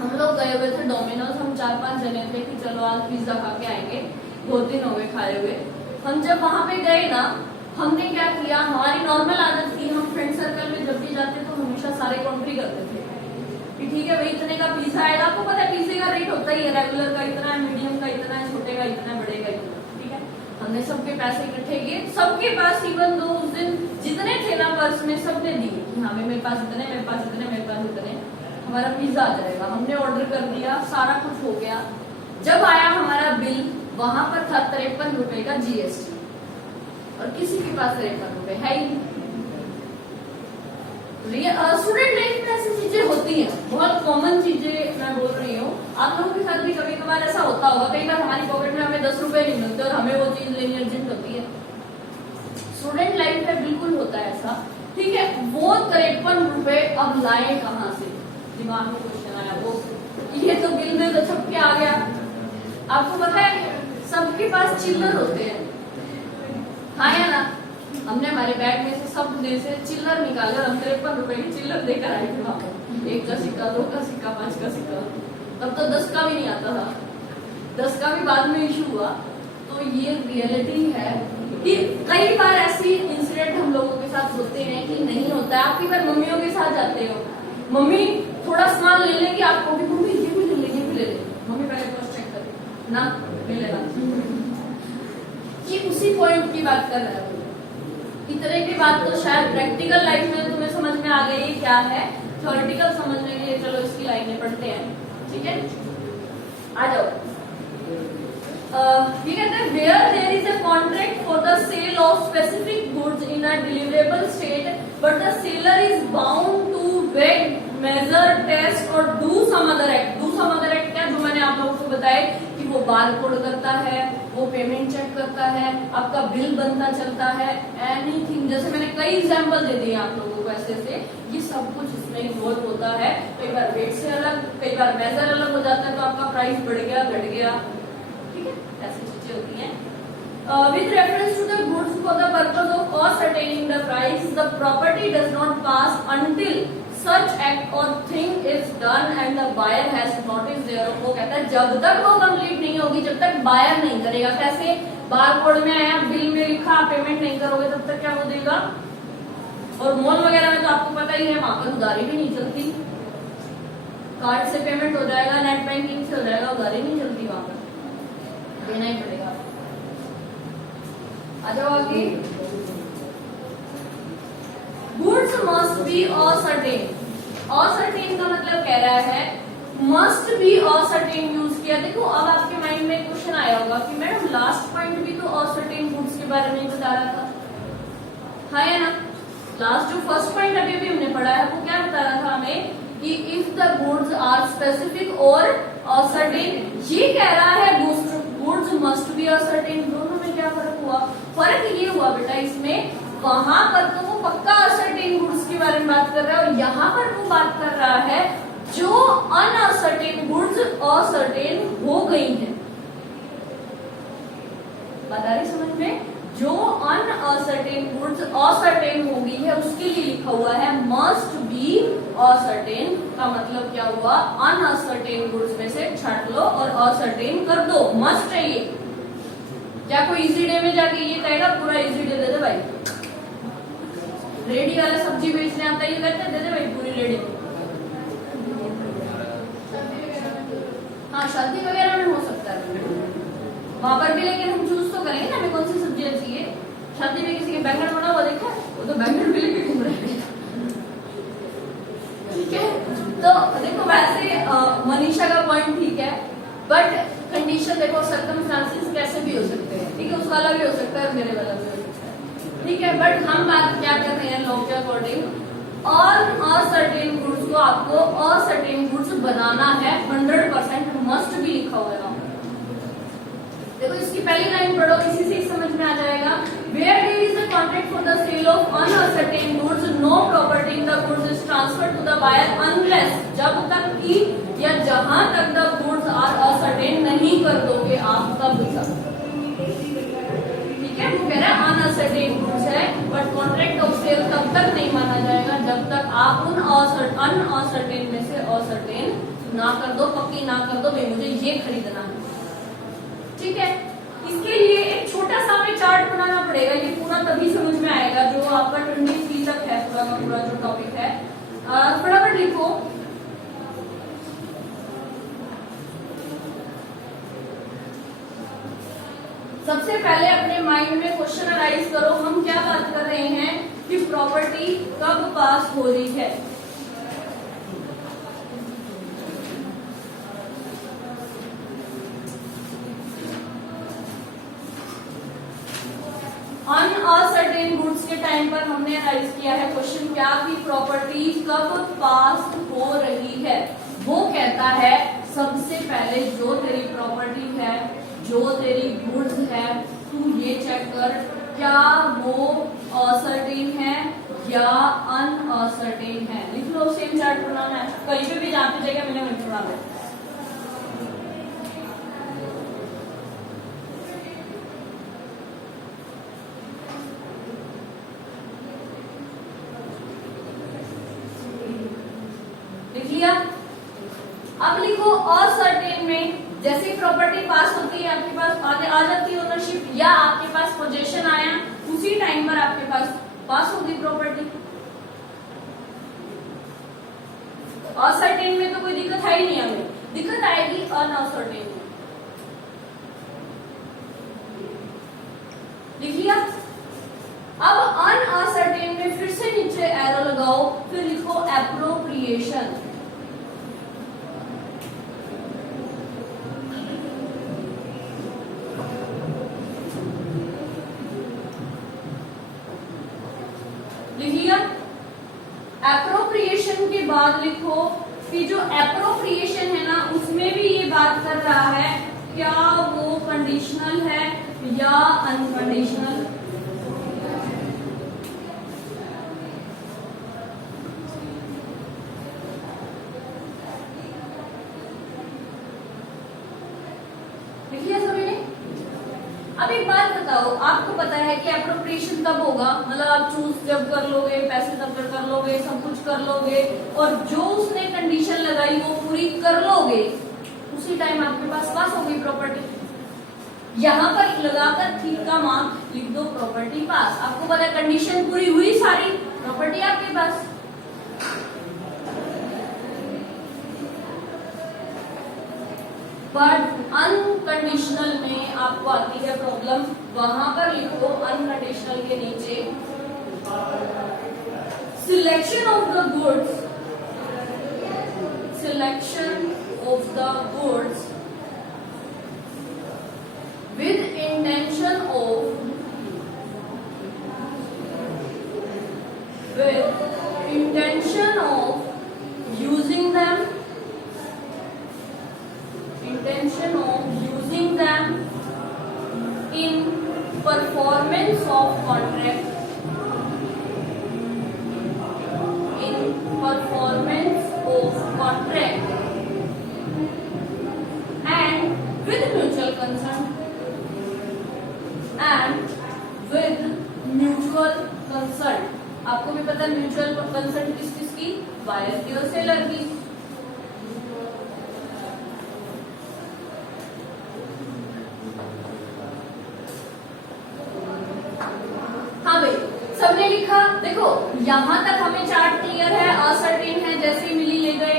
हम लोग गए हुए थे डोमिनोज, हम 4-5 जने थे कि चलो आज पिज्जा खा के आएंगे, 2 दिन हो गए खाए हुए। हम जब वहां पे गए ना, हमने क्या किया, हमारी नॉर्मल आदत थी, हम फ्रेंड सर्कल में जब भी जाते तो हमेशा सारे कॉन्ट्री करते थे कि ठीक है भाई इतने का पिज्जा आएगा। आपको पता है पिज्जे का रेट होता ही है, रेगुलर का इतना है, मीडियम का इतना है, छोटे का इतना है, बड़े का इतना, ठीक है। हमने सबके पैसे इकट्ठे किए, सबके पास इवन दो उस दिन जितने थे ना पर्स में सबने दिए कि हाँ मेरे पास इतने, मेरे पास इतने, मेरे पास इतने, हमारा पिज्जा आ जाएगा। हमने ऑर्डर कर दिया, सारा कुछ हो गया। जब आया हमारा बिल, वहां पर था 53 रुपए का जीएसटी, और किसी के पास 53 रुपए है ही नहीं। स्टूडेंट लाइफ में ऐसी चीजें होती हैं, बहुत कॉमन चीजें मैं बोल रही हूँ। आप लोगों के साथ भी कभी कभार ऐसा होता होगा, कई बार हमारी पॉकेट में हमें 10 रुपए नहीं मिलते और हमें वो चीज लेनी अर्जेंट होती है। स्टूडेंट लाइफ में बिल्कुल होता है ऐसा, ठीक है। वो 53 रुपए अब लाए कहाँ से, दिमाग में क्वेश्चन आया। वो ये तो बिल में तो छप के आ गया। आपको पता है सबके पास चिल्लर होते हैं, हाँ या ना। हमने हमारे बैग में से सब में से चिल्लर निकाले और हम 53 रुपए की चिल्लर देकर आए थे वहां पर। 1 का सिक्का, 2 का सिक्का, 5 का सिक्का, तब तो 10 का भी नहीं आता था, 10 का भी बाद में इशू हुआ। तो ये रियलिटी है कि कई बार ऐसी इंसिडेंट हम लोगों के साथ होते हैं कि नहीं होता है। आप कई बार मम्मियों के साथ जाते हो, मम्मी थोड़ा सामान ले लेगी, आपको भी मम्मी ये भी ले ले, ये भी ले ले, मम्मी पहले कॉस्ट चेक करे ना, ले लेना। ये उसी पॉइंट की बात कर रहा है। इतने की बात तो शायद प्रैक्टिकल लाइफ में तुम्हें समझ में आ गई क्या है, थ्योरेटिकल समझने के लिए चलो इसकी लाइनें पढ़ते हैं, ठीक है। आ जाओ। ये कहते हैं where there is a contract for the sale of specific goods in a deliverable state but the seller is bound to weigh, measure, test और do some other act. Do some other act क्या, जो मैंने आप लोगों को बताया कि वो बार कोड करता है, वो पेमेंट चेक करता है, आपका बिल बनता चलता है, एनीथिंग। जैसे मैंने कई एग्जांपल दे दिए आप लोगों को ऐसे ऐसे, ये सब कुछ इसमें इन्वॉल्व होता है। कई बार वेट से अलग, कई बार मेजर अलग हो जाता है तो आपका प्राइस बढ़ गया घट गया, ठीक है, ऐसी चीजें होती हैं। With reference to the goods for the purpose of ascertaining the price, the property does not pass until such act or thing is done and the buyer has notice thereof। वो कहता है जब तक वो कंप्लीट नहीं होगी, जब तक बायर नहीं करेगा। कैसे? बार कोड में आया, बिल में लिखा, पेमेंट नहीं करोगे तब तक क्या हो देगा। और मॉल वगैरह में तो आपको पता ही है, वहां पर उधारी भी नहीं चलती, कार्ड से पेमेंट हो जाएगा, नेट बैंकिंग से हो जाएगा, उधारी नहीं चलती, वहां पर देना ही पड़ेगा। आ जाओ आगे। Goods must be ascertained। ascertain का मतलब कह रहा है must be ascertain यूज किया। देखो अब आपके माइंड में क्वेश्चन आया होगा कि मैडम लास्ट पॉइंट भी तो ascertain goods के बारे में बता रहा था, है ना। लास्ट जो फर्स्ट पॉइंट अभी अभी हमने पढ़ा है वो क्या बता रहा था हमें कि if the goods are specific और ascertain। ये कह रहा है गुड्स मस्ट बी ascertain। दोनों में क्या फर्क हुआ? फर्क ये हुआ बेटा इसमें, वहां पर तो वो पक्का ascertain गुड्स के बारे में बात कर रहा है और यहाँ पर वो बात कर रहा है जो अनअसर्टेन गुड्स ascertain हो गई है। बता रही समझ में? जो अनअसर्टेन गुड्स ascertain हो गई है उसके लिए लिखा हुआ है मस्ट बी ascertain। का मतलब क्या हुआ? अनअसर्टेन गुड्स में से छाट लो और ascertain कर दो, मस्ट है ये। क्या कोई इजी डे में जाके ये कहेगा पूरा इजी डे दे दे भाई? रेडी वाला सब्जी बेचने आता है, ये कहते हैं दे दे भाई पूरी रेडी। हाँ शादी वगैरह में हो सकता है वहां पर भी, लेकिन हम चूज तो करेंगे ना हमें कौन सी सब्जियां चाहिए। शादी में किसी के बैंगन बना हुआ देखा, वो तो बैंगन भी लेके घूम रहे हैं, ठीक है। तो देखो वैसे मनीषा का पॉइंट ठीक है, बट कंडीशन देखो, सर्कमस्टांसेस कैसे भी हो सकते हैं, ठीक है। उसका अलग भी हो सकता है, मेरे वाला भी हो सकता है, ठीक है। बट हम बात क्या कर रहे हैं लॉ के अकॉर्डिंग, और असर्टेन गुड्स को आपको असर्टेन गुड्स बनाना है 100%, मस्ट भी लिखा हुआ है। देखो इसकी पहली लाइन पढ़ो, इसी से समझ में आ जाएगा। Where there is a contract for the sale of unascertain goods, no property in the goods is transferred to the buyer unless, जब तक कि या जहां तक the goods are ascertain नहीं कर दोगे आप तब तक, ठीक है। वो कह रहा है unascertain goods है, बट कॉन्ट्रैक्ट ऑफ सेल तब तक नहीं माना जाएगा जब तक आप उन अनअसर्टेन में से ascertain ना कर दो, पक्की ना कर दो भाई मुझे ये खरीदना है, ठीक है। इसके लिए एक छोटा सा हमें चार्ट बनाना पड़ेगा, ये पूरा तभी समझ में आएगा जो आपका 23 तक है पूरा का पूरा जो टॉपिक है। फटाफट लिखो। सबसे पहले अपने माइंड में क्वेश्चन अराइज करो, हम क्या बात कर रहे हैं कि प्रॉपर्टी कब पास हो रही है। अनअसर्टेन गुड्स के टाइम पर हमने राइज किया है क्वेश्चन क्या कि प्रॉपर्टी कब पास हो रही है। वो कहता है सबसे पहले जो तेरी प्रॉपर्टी है, जो तेरी गुड्स है, तू ये चेक कर क्या वो असर्टेन है या अनअसर्टेन है। लिख लो, सेम चार्ट बनाना है, कहीं पे भी जहाँ पे जगह मैंने वहीं छोड़ा है। अब लिखो असर्टेन में जैसे प्रॉपर्टी पास होती है आपके पास आ जाती है ओनरशिप या आपके पास पोजेशन आया उसी टाइम पर आपके पास होगी प्रॉपर्टी। असर्टेन में तो कोई दिक्कत है ही नहीं, हमें दिक्कत आएगी अनअसर्टेन में। लिख लिया। अब अनअसर्टेन में फिर से नीचे एरो लगाओ, फिर लिखो एप्रोप्रिएशन। एप्रोप्रिएशन के बाद लिखो कि जो एप्रोप्रिएशन है ना उसमें भी ये बात कर रहा है क्या वो कंडीशनल है या अनकंडीशनल। देखिए सभी ने, अब एक बात बताओ, आपको पता है कि एप्रोप्रिएशन कब होगा, मतलब आप चूज जब कर लोगे, पैसे जब कर लोगे, सब कुछ कर लोगे और जो उसने कंडीशन लगाई वो पूरी कर लोगे, उसी टाइम आपके पास होगी प्रॉपर्टी। यहाँ पर लगाकर ठीक का मार्क लिख दो, प्रॉपर्टी पास। आपको पता है कंडीशन पूरी हुई, सारी प्रॉपर्टी आपके पास। बट अनकंडीशनल में आपको आती है प्रॉब्लम, वहां पर लिखो अनकंडीशनल के नीचे selection of the goods, selection of the goods with intention of using them in performance of contract, and with mutual consent, आपको भी पता है म्यूचुअल कंसेंट किस किस की, बायर की और सेलर की। हाँ भाई, सबने लिखा। देखो यहाँ तक हमें चार्ट क्लियर है, असर्टेन है, जैसे मिली ले गए।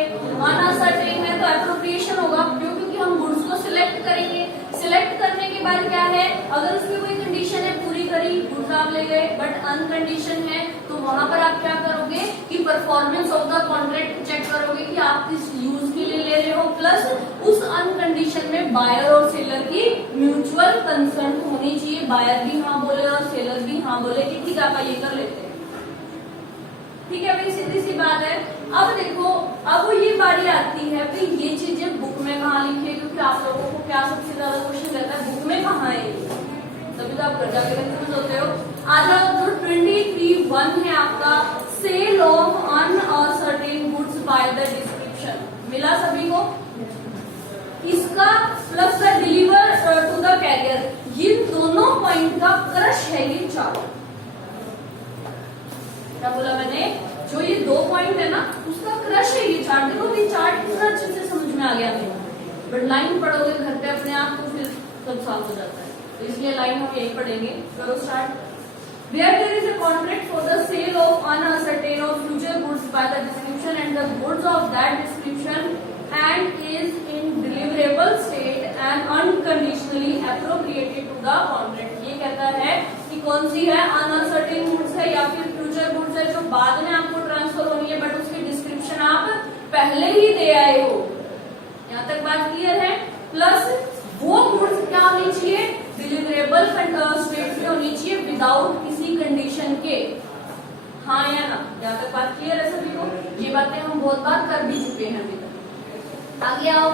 अनअसर्टेन है तो एप्रोप्रिएशन होगा, क्योंकि हम गुड्स को सिलेक्ट करेंगे। सिलेक्ट करने के बाद क्या है, अगर उसकी कोई कंडीशन है पूरी करी, गुड्स आप ले गए, बट अनकंडीशन है तो वहां पर आप क्या करोगे कि performance of the contract check करोगे कि आप किस यूज के लिए ले रहे हो, प्लस उस अनकंडीशन में बायर और सेलर की म्यूचुअल कंसेंट होनी चाहिए। बायर भी हाँ बोले और सेलर भी हाँ बोले कि ठीक है आप ये कर लेते हैं। ठीक है भाई, सीधी सी बात है। अब देखो, अब ये बारी आती है कि ये चीजें बुक में कहाँ लिखे, क्योंकि आप लोगों को क्या सबसे ज्यादा क्वेश्चन रहता है बुक में कहाँ है, तभी तो आप घर जाके कंफ्यूज होते हो। आ जाओ, तो 23(1) है आपका, sale of unascertained goods by the description. मिला सभी को? इसका plus the deliver to the carrier, ये दोनों पॉइंट का क्रश है ये चार्ट। क्या बोला मैंने? जो ये दो पॉइंट है ना, उसका क्रश है ये चार्ट। देखो ये चार्ट कितना अच्छे से समझ में आ गया हमें, बट लाइन पढ़ोगे घर पे अपने आप तो फिर सब साफ हो जाता है, तो इसलिए लाइन हम यही पढ़ेंगे। करो start. Where there is a contract for the sale of uncertain or future goods by the description and the goods of that description and is in deliverable state and unconditionally appropriated to the contract। ये कहता है कि कौन सी है, uncertain goods है या फिर future goods है जो बाद में आपको ट्रांसफर होनी है, बट उसकी डिस्क्रिप्शन आप पहले ही दे आए हो। यहाँ तक बात क्लियर है? प्लस वो गुड्स क्या होनी चाहिए, डिलीवरेबल स्टेट में होनी चाहिए विदाउट किसी कंडीशन के। हाँ या ना? यहाँ तक बात क्लियर है सभी को? ये बातें हम बहुत बार कर भी चुके हैं अभी तक। आगे आओ।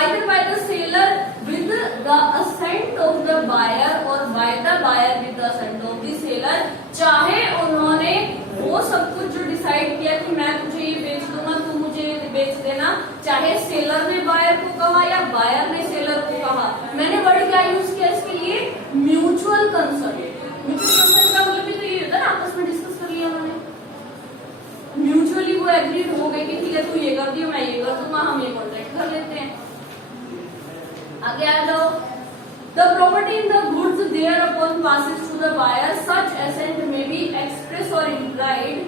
Either by the seller with the assent of the buyer or by the buyer with the assent of the seller। चाहे उन्होंने वो सब कुछ जो डिसाइड किया कि मैं तुझे ये बेच दूंगा, तू मुझे बेच देना, चाहे सेलर ने बायर को कहा या बायर ने सेलर को कहा। मैंने वर्ड क्या यूज किया इसके लिए? Mutual consent. म्यूचुअल कंसेंट का मतलब भी तो ये होता है ना, आपस में डिस्कस कर लिया उन्होंने, म्यूचुअली वो एग्रीड हो गए कि ठीक है तू ये कर दियो, मैं ये कर दूंगा, हम ये कॉन्ट्रैक्ट कर लेते हैं। आगे आ जाओ। The property in the goods thereupon passes to the buyer. Such assent may be express or implied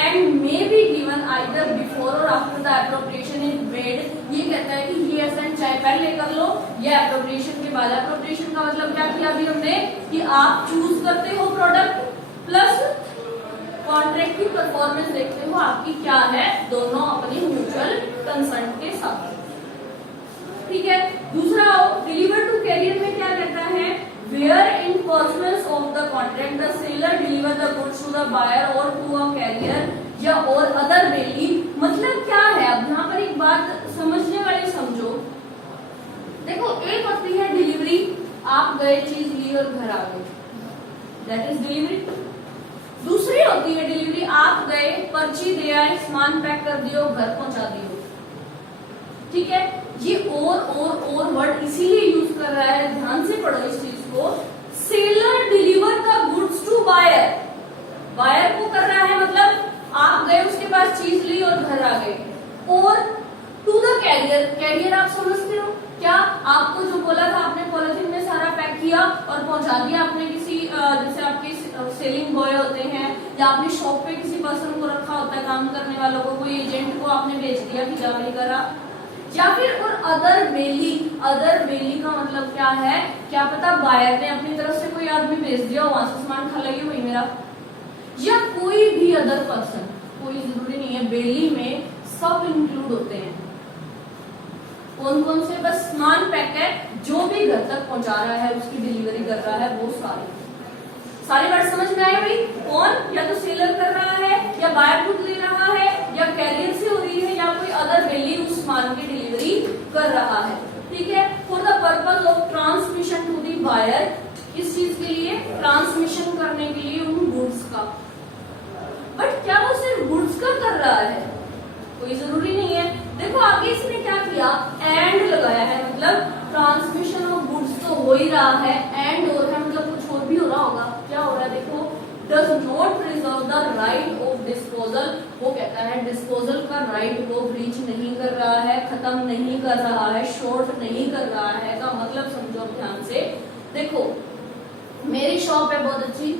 and may be given either before or after the appropriation is made। ये कहता है कि ये assent चाहे पहले कर लो या appropriation के बाद। appropriation का मतलब क्या किया अभी हमने कि आप चूज करते हो प्रोडक्ट, प्लस कॉन्ट्रैक्ट की परफॉर्मेंस देखते हो आपकी क्या है, दोनों अपनी म्यूचुअल कंसेंट के साथ। ठीक है। दूसरा डिलीवर टू कैरियर में क्या कहता है, where in performance of the contract the seller deliver the goods to the buyer or to a carrier या और अदर वेली। मतलब क्या है, अब यहाँ पर एक बात समझने वाली समझो। देखो एक होती आप गए, चीज ली और घर आ गए, दैट इज डिलीवरी। दूसरी होती है डिलीवरी, आप गए, पर्ची दे आए, सामान पैक कर दियो, घर पहुंचा दियो। ठीक है, ये और वर्ड इसीलिए यूज कर रहा है, ध्यान से पढ़ो इस चीज को। Seller deliver the goods to buyer, buyer को कर रहा है, मतलब आप गए, उसके पास चीज ली और घर आ गए। और टू द कैरियर, कैरियर आप समझते हो क्या? आपको जो बोला था, आपने पॉलिथीन में सारा पैक किया और पहुंचा दिया आपने किसी, जैसे आपके सेलिंग बॉय होते हैं, या आपने शॉप पे किसी पर्सन को रखा होता है काम करने वालों को, कोई एजेंट को आपने भेज दिया कि जा भाई करा। या फिर और अदर वेली, अदर वेली का मतलब क्या है? क्या पता बायर ने अपनी तरफ से कोई आदमी भेज दिया, वहां से सामान खा लगी वही मेरा, या कोई भी अदर पर्सन, कोई जरूरी नहीं है, बेली में सब इंक्लूड होते हैं। कौन कौन से? बस सामान पैक है, जो भी घर तक पहुंचा रहा है, उसकी डिलीवरी कर रहा है, वो सारी बात समझ में आई भाई? कौन? या तो सेलर कर रहा है, या बायर खुद ले रहा है, या कैरियर से हो रही है, या कोई अदर वेली उस सामान की डिलीवरी कर रहा है। ठीक है, for the purpose of transmission to the buyer, किस चीज के लिए? ट्रांसमिशन करने के लिए उन गुड्स का। बट क्या वो सिर्फ गुड्स का कर रहा है? कोई जरूरी नहीं है। देखो आगे इसने क्या किया, एंड लगाया है, मतलब ट्रांसमिशन ऑफ गुड्स तो हो ही रहा है, एंड और है, मतलब कुछ और भी हो रहा होगा। क्या हो रहा है? देखो, does not reserve the right of disposal, वो कहता है डिस्पोजल का राइट को ब्रीच नहीं कर रहा है, खत्म नहीं कर रहा है, शॉर्ट नहीं कर रहा है। का मतलब समझो ध्यान से। देखो मेरी शॉप है बहुत अच्छी,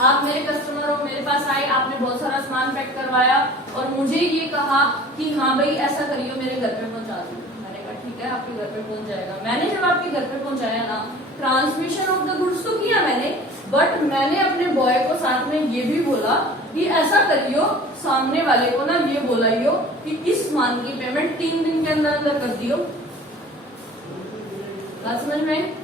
आप मेरे कस्टमर हो, मेरे पास आए, आपने बहुत सारा सामान पैक करवाया और मुझे ये कहा कि हाँ भाई ऐसा करियो, मेरे घर पे पहुंचा दो। मैंने कहा ठीक है, आपके घर पे पहुंच जाएगा। मैंने जब आपके घर पे पहुंचाया ना, ट्रांसमिशन ऑफ द गुड्स तो किया मैंने, बट मैंने अपने बॉय को साथ में ये भी बोला कि ऐसा करियो, सामने वाले को ना ये बोलाइयो कि इस सामान की पेमेंट 3 दिन के अंदर अंदर कर दियो। बात समझ में?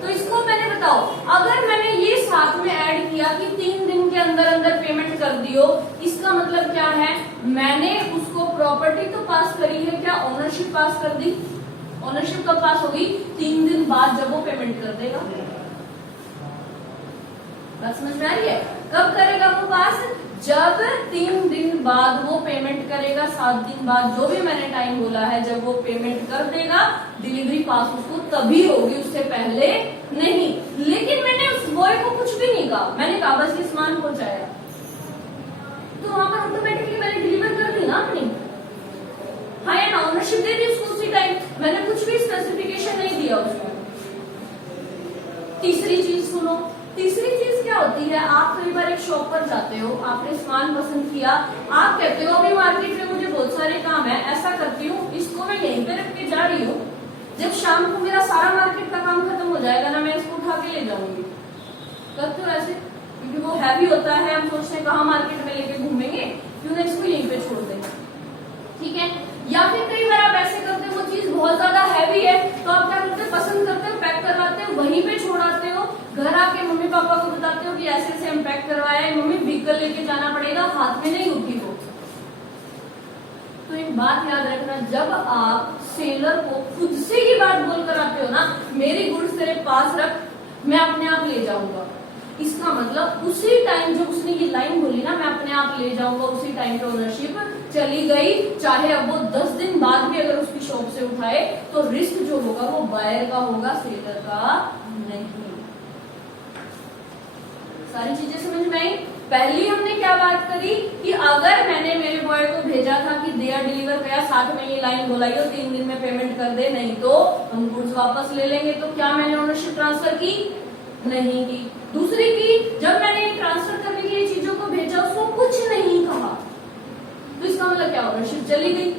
तो इसको मैंने बताओ, अगर मैंने ये साथ में ऐड किया कि 3 दिन के अंदर अंदर पेमेंट कर दियो, इसका मतलब क्या है? मैंने उसको प्रॉपर्टी तो पास करी है, क्या ओनरशिप पास कर दी? ओनरशिप कब पास होगी? 3 दिन बाद, जब वो पेमेंट कर देगा। बात समझ में आ रही है? कब करेगा वो पास? जब 3 दिन बाद वो पेमेंट करेगा, 7 दिन बाद, जो भी मैंने टाइम बोला है, जब वो पेमेंट कर देगा, डिलीवरी पास उसको तभी होगी, उससे पहले नहीं। लेकिन मैंने उस बॉय को कुछ भी नहीं कहा, मैंने कहा बस ये सामान पहुंचाया, तो वहां पर ऑटोमेटिकली मैंने डिलीवर कर दी ना अपनी। हाँ या ना? ओनरशिप दे दी उसको उसी टाइम, मैंने कुछ भी स्पेसिफिकेशन नहीं दिया उसको। तीसरी चीज सुनो, तीसरी चीज क्या होती है? आप कई बार एक शॉप पर जाते हो, आपने सामान पसंद किया, आप कहते हो अभी मार्केट में मुझे बहुत सारे काम है, ऐसा करती हूँ इसको मैं यहीं पे रख के जा रही हूँ, जब शाम को मेरा सारा मार्केट का काम खत्म हो जाएगा ना, मैं इसको उठा के ले जाऊंगी। करते हो ऐसे? क्योंकि वो हैवी होता है, हम सोचते हैं कहाँ मार्केट में लेके घूमेंगे, क्यों ना इसको यहीं पे छोड़ देंगे। ठीक है? या फिर कई बार आप ऐसे करते हो, वो चीज बहुत ज्यादा हैवी है, तो आप क्या करते हो? पसंद करते हो, पैक करवाते हो, वहीं पे छोड़ाते हो, घर आके मम्मी पापा को बताते हो कि ऐसे ऐसे हम पैक करवाया है, मम्मी व्हीकल लेके जाना पड़ेगा, हाथ में नहीं होती वो। तो एक बात याद रखना, जब आप सेलर को खुद से ही बात बोलकर आते हो ना, मेरी गुड्स तेरे पास रख, मैं अपने आप ले जाऊंगा, इसका मतलब उसी टाइम जो उसने ये लाइन बोली ना, मैं अपने आप ले जाऊंगा, उसी टाइम पे ओनरशिप चली गई। चाहे अब वो 10 दिन बाद भी अगर उसकी शॉप से उठाए, तो रिस्क जो होगा वो बायर का होगा, सेलर का नहीं। सारी चीजें समझ में आई? पहली हमने क्या बात करी कि अगर मैंने मेरे बॉय को भेजा था कि दिया डिलीवर किया, साथ में ये लाइन बोलाई हो 3 दिन में पेमेंट कर दे, नहीं तो हम गुड्स वापस ले लेंगे, तो क्या मैंने ओनरशिप ट्रांसफर की? नहीं की। दूसरी की, जब मैंने ट्रांसफर करने के लिए चीजों को भेजा, उसको कुछ नहीं कहा, तो इसका मतलब क्या? ओनरशिप चली गई।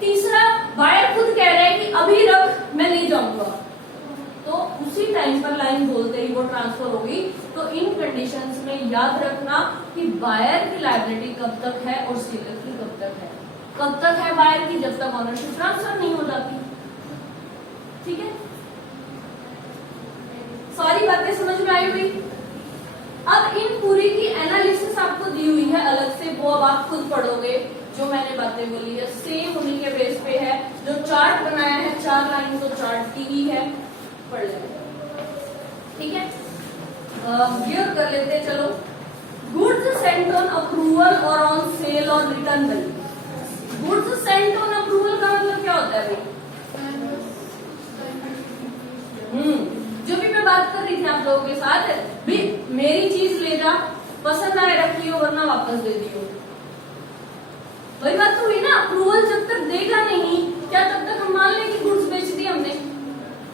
तीसरा, बायर खुद कह रहे हैं कि अभी रख, मैं ले जाऊंगा, तो उसी टाइम पर लाइन बोलते ही वो ट्रांसफर होगी। तो इन कंडीशंस में याद रखना कि बायर की लायबिलिटी कब तक है और सेलर की कब तक है। कब तक है बायर की? जब तक ओनरशिप ट्रांसफर नहीं हो जाती। ठीक है? सारी बातें समझ में आई हुई? अब इन पूरी की एनालिसिस आपको दी हुई है अलग से, वो अब आप खुद पढ़ोगे। जो मैंने बातें बोली है सेम उन्हीं के बेस पे है। जो चार्ट बनाया है 4 लाइन, तो चार्ट की ही है, पढ़ लेंगे। ठीक है, क्लियर कर लेते हैं। चलो, गुड्स सेंट ऑन अप्रूवल और ऑन सेल और return value. Goods Saint on approval का मतलब क्या होता है भाई? जो भी मैं बात कर रही थी आप लोगों के साथ, भी मेरी चीज ले जा, पसंद आए रख लियो वरना वापस दे दियो। वही बात तो हुई ना, अप्रूवल जब तक देगा नहीं क्या तब तक हम मान लें कि गुड्स बेच दी हमने,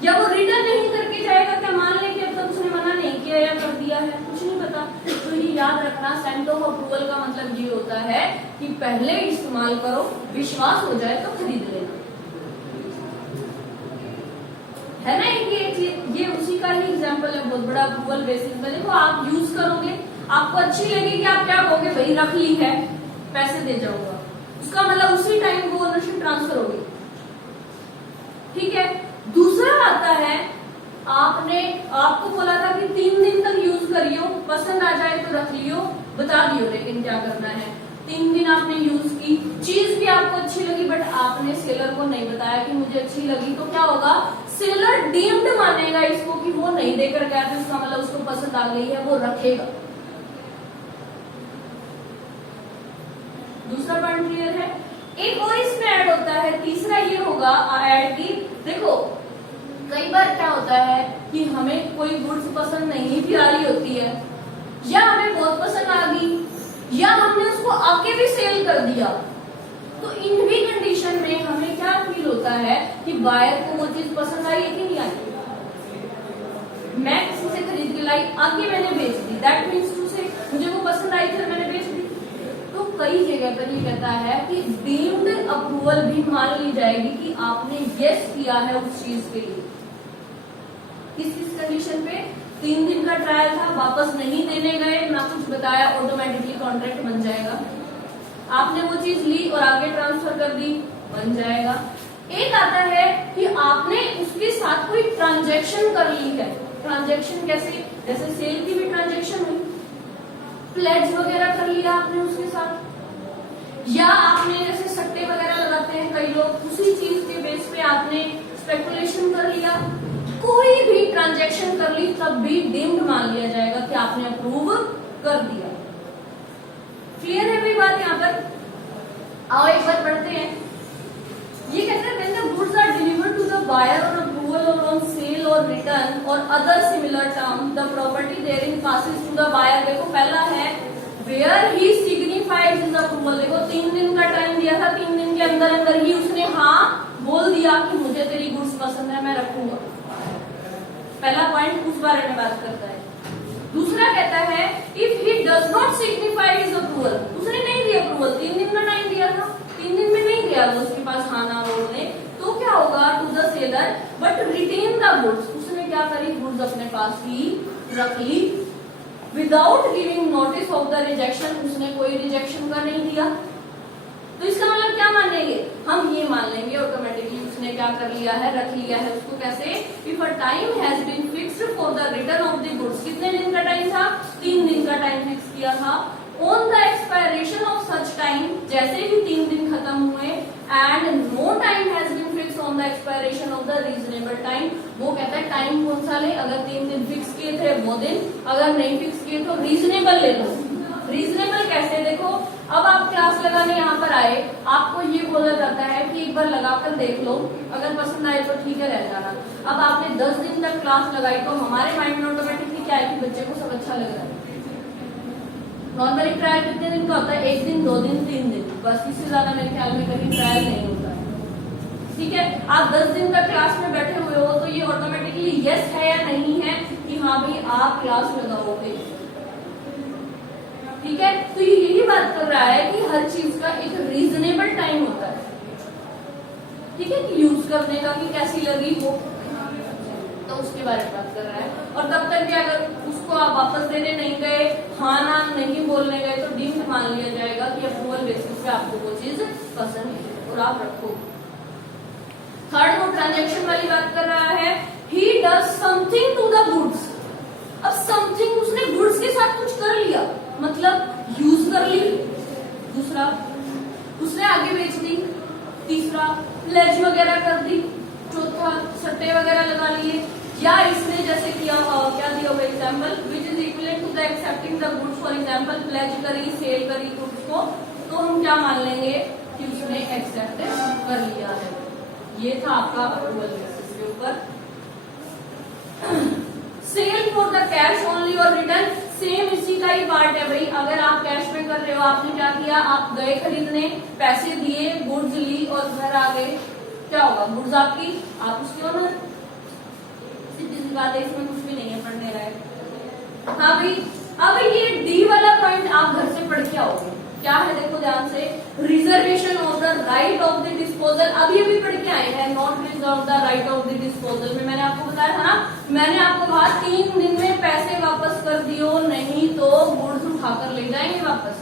या वो रिटर्न नहीं करके जाएगा क्या मान लें कि अब तक उसने मना नहीं किया या कर दिया है, कुछ नहीं पता। तो ये याद रखना, सेंट ऑफ अप्रूवल का मतलब ये होता है कि पहले इस्तेमाल करो, विश्वास हो जाए तो खरीद लेना, है ना। ये उसी का ही एग्जाम्पल है, बहुत बड़ा अप्रूवल बेसिस में। देखो आप यूज करोगे, आपको अच्छी लगेगी, आप क्या कहोगे, भाई रख ली है, पैसे दे जाऊंगा, उसका मतलब उसी टाइम को ओनरशिप ट्रांसफर होगी, ठीक है। दूसरा आता है, आपको बोला था कि 3 दिन तक यूज करियो, पसंद आ जाए तो रख लियो, बता दियो लेकिन क्या करना है। 3 दिन आपने यूज की, चीज भी आपको अच्छी लगी, बट आपने सेलर को नहीं बताया कि मुझे अच्छी लगी, तो क्या होगा, सेलर डीम्ड मानेगा इसको कि वो नहीं देकर गया था, इसका मतलब उसको पसंद आ गई है, वो रखेगा। दूसरा पॉइंट क्लियर है। एक और इसमें ऐड होता है, तीसरा ये होगा ऐड की, देखो कई बार क्या होता है कि हमें कोई गुड्स पसंद नहीं भी आ रही होती है, या हमें बहुत पसंद आ गई, या हमने उसको आके भी सेल कर दिया, तो इन भी कंडीशन में हमें क्या फील होता है कि बायर को वो चीज पसंद आई है कि नहीं आई। मैं किसी से खरीद के लाई, आगे मैंने बेच दी, दैट मीन्स टू से मुझे वो पसंद आई थी, मैंने बेच दी। तो कई जगह पर ये कहता है कि डीम्ड अप्रूवल भी मान ली जाएगी कि आपने यस किया है उस चीज के लिए। किस कंडीशन पे? 3 दिन का ट्रायल था, वापस नहीं देने गए, ना कुछ बताया, ऑटोमेटिकली कॉन्ट्रैक्ट बन जाएगा। आपने वो चीज ली और आगे ट्रांसफर कर दी, बन जाएगा। एक आता है कि आपने उसके साथ कोई ट्रांजैक्शन कर ली है। ट्रांजैक्शन कैसे? जैसे सेल की भी ट्रांजैक्शन हुई, प्लेज वगैरह कर लिया आपने उसके साथ, या आपने जैसे सट्टे वगैरह लगाते हैं कई लोग, उसी चीज के बेस पे आपने स्पेकुलेशन कर लिया, कोई भी ट्रांजैक्शन कर ली, तब भी डीम्ड मान लिया जाएगा कि आपने अप्रूव कर दिया। क्लियर है भाई बात यहाँ पर? आओ एक बार पढ़ते हैं। ये कहते हैं when the goods are delivered to the buyer on approval or on sale or return or other similar term, the property therein passes to the buyer। देखो पहला है where he signifies his approval। देखो 3 दिन का time दिया था, 3 दिन के अंदर अंदर ही उसने हाँ बोल दिया कि मुझे तेरी गुड्स पसंद है, मैं रखूंगा। पहला पॉइंट उस बारे में बात करता है। दूसरा कहता है if he does not signify his approval, उसने नहीं दिया अप्रूवल, 3 दिन का टाइम दिया था, 3 दिन में नहीं गया वो उसके पास हाँ ना बोलने, तो क्या होगा, to the seller but retain the goods, उसने क्या करी, गुड्स अपने पास ही रख ली, without giving notice of the rejection, उसने कोई रिजेक्शन का नहीं दिया। तो इसका मतलब क्या मानेंगे हम, ये मान लेंगे ऑटोमेटिकली उसने क्या कर लिया है, रख लिया है उसको। कैसे? If a time has been fixed for the return of the goods, कितने दिन का टाइम था, 3 दिन का टाइम फिक्स किया था। On the expiration of such time, जैसे ही 3 दिन खत्म हुए, and no time has been fix on the expiration of the reasonable time, वो कहता है टाइम कौन सा ले, अगर 3 दिन फिक्स किए थे वो दिन, अगर नहीं फिक्स किए तो रीजनेबल ले लो। रीजनेबल कैसे? देखो अब आप क्लास लगाने यहाँ पर आए, आपको ये बोला जाता है कि एक बार लगाकर देख लो, अगर पसंद आए तो ठीक है रह जाना। अब आपने 10 दिन तक क्लास लगाई तो हमारे माइंड में ऑटोमेटिकली क्या है कि बच्चे को सब अच्छा लग रहा है। नॉर्मली ट्रायल कितने दिन का होता है, 1 दिन 2 दिन 3 दिन, बस इससे ज्यादा मेरे ख्याल में कभी ट्रायल नहीं होता है। ठीक है, आप 10 दिन तक क्लास में बैठे हुए हो तो ये ऑटोमेटिकली यस है या नहीं है कि हाँ भाई आप क्लास लगाओगे। ठीक है, तो ये यही बात कर रहा है कि हर चीज का एक रीजनेबल टाइम होता है। ठीक है, कि यूज करने का कि कैसी लगी हो, तो उसके बारे में बात कर रहा है। और तब तक भी अगर उसको आप वापस देने नहीं गए, हाँ ना नहीं बोलने गए, तो डीम्ड मान लिया जाएगा कि अप्रूवल बेसिस पे आपको वो चीज पसंद है और आप रखो। थर्ड वो ट्रांजेक्शन वाली बात कर रहा है, he does something to the goods. अब समथिंग, उसने गुड्स के साथ कुछ कर लिया, मतलब यूज कर ली। दूसरा, उसने आगे बेच दी। तीसरा, प्लेज वगैरह कर दी। चौथा, सट्टे वगैरह लगा लिए, या इसने जैसे किया क्या दिया हुआ example, which is equivalent to the accepting the goods, for example pledge करी, सेल करी गुड्स को, तो हम क्या मान लेंगे कि उसने एक्सेप्ट कर लिया है। ये था आपका अप्रूवल बेसिस के ऊपर। Sale for the cash only or return, same इसी का ही पार्ट है भाई। अगर आप कैश में कर रहे हो, आपने क्या किया, आप गए खरीदने, पैसे दिए, गुड्स ली और घर आ गए, क्या होगा, गुड्स आपकी, आप उसके ओनर। सीधी सी बात है, इसमें कुछ भी नहीं है पढ़ने लायक। हाँ भाई, अब ये डी वाला पॉइंट आप घर से पढ़ के आओगे, क्या है देखो ध्यान से, reservation of the right of the disposal. अभी अभी पढ़ के आए हैं, not reserve the right of the disposal में मैंने आपको बताया था ना, मैंने आपको कहा 3 दिन में पैसे वापस कर दियो, नहीं तो गुड्स उठाकर ले जाएंगे वापस,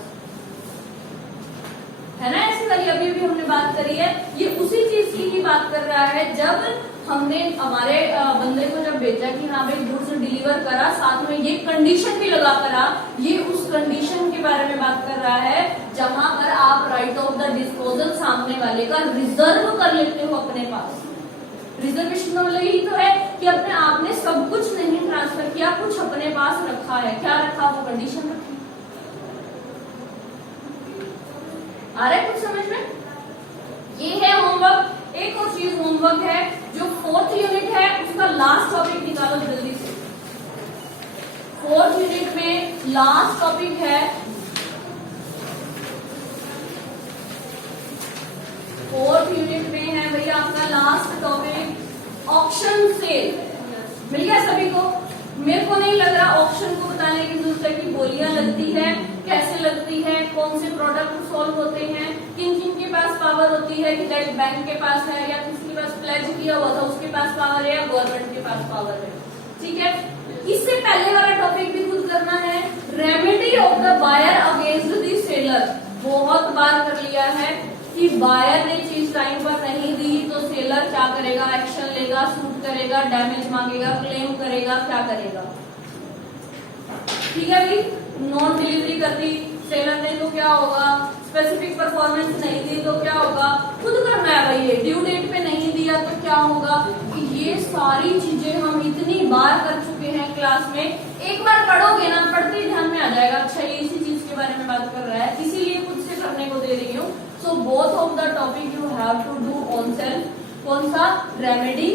है ना। ऐसी वाली अभी भी हमने बात करी है, ये उसी चीज की ही बात कर रहा है। जब हमने हमारे बंदे को जब भेजा कि हाँ भाई गुड्स डिलीवर करा, साथ में ये कंडीशन भी लगा करा, ये उस कंडीशन के बारे में बात कर रहा है जहां पर आप राइट ऑफ द डिस्पोजल सामने वाले का रिजर्व कर लेते हो अपने पास। रिजर्वेशन का मतलब यही तो है कि अपने आपने सब कुछ नहीं ट्रांसफर किया, कुछ अपने पास रखा है। क्या रखा, वो कंडीशन रखी। आ रहा है कुछ समझ में? ये है होमवर्क। एक और चीज होमवर्क है, जो 4th यूनिट है उसका लास्ट टॉपिक निकालो जल्दी से। 4th यूनिट में लास्ट टॉपिक है, 4th यूनिट में है भैया आपका लास्ट टॉपिक ऑक्शन सेल। मिल गया सभी को? मेरे को नहीं लग रहा ऑक्शन को बताने की जरूरत है कि बोलियां लगती है, कैसे लगती है, कौन से प्रोडक्ट सॉल्व होते हैं, किन किन के पास पावर होती है, कि लाइक बैंक के पास है या किसी के पास प्लेज किया हुआ था उसके पास पावर है या गवर्नमेंट के पास पावर है। ठीक है, इससे पहले वाला टॉपिक भी खुद करना है, remedy of the buyer against the seller. बहुत बार कर लिया है कि बायर ने चीज टाइम पर नहीं दी तो सेलर क्या करेगा, एक्शन लेगा, सूट करेगा, डैमेज मांगेगा, क्लेम करेगा, क्या करेगा। ठीक है भाई, नॉन डिलीवरी कर दी सेलर ने तो क्या होगा, स्पेसिफिक परफॉर्मेंस नहीं दी तो क्या होगा, खुद करना है भाई। ये ड्यू डेट पे नहीं दिया तो क्या होगा। ये सारी चीजें हम इतनी बार कर चुके हैं क्लास में, एक बार पढ़ोगे ना, पढ़ते ही ध्यान में आ जाएगा, अच्छा ये इसी चीज के बारे में बात कर रहा है, इसीलिए खुद से करने को दे रही हूँ। So both of the topic you have to do on self. कौन सा, रेमेडी,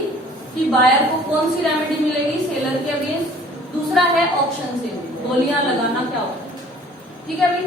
कि बायर को कौन सी रेमेडी मिलेगी सेलर के अगेंस्ट, दूसरा है ऑप्शन से बोलियां लगाना क्या होता है। ठीक है भाई।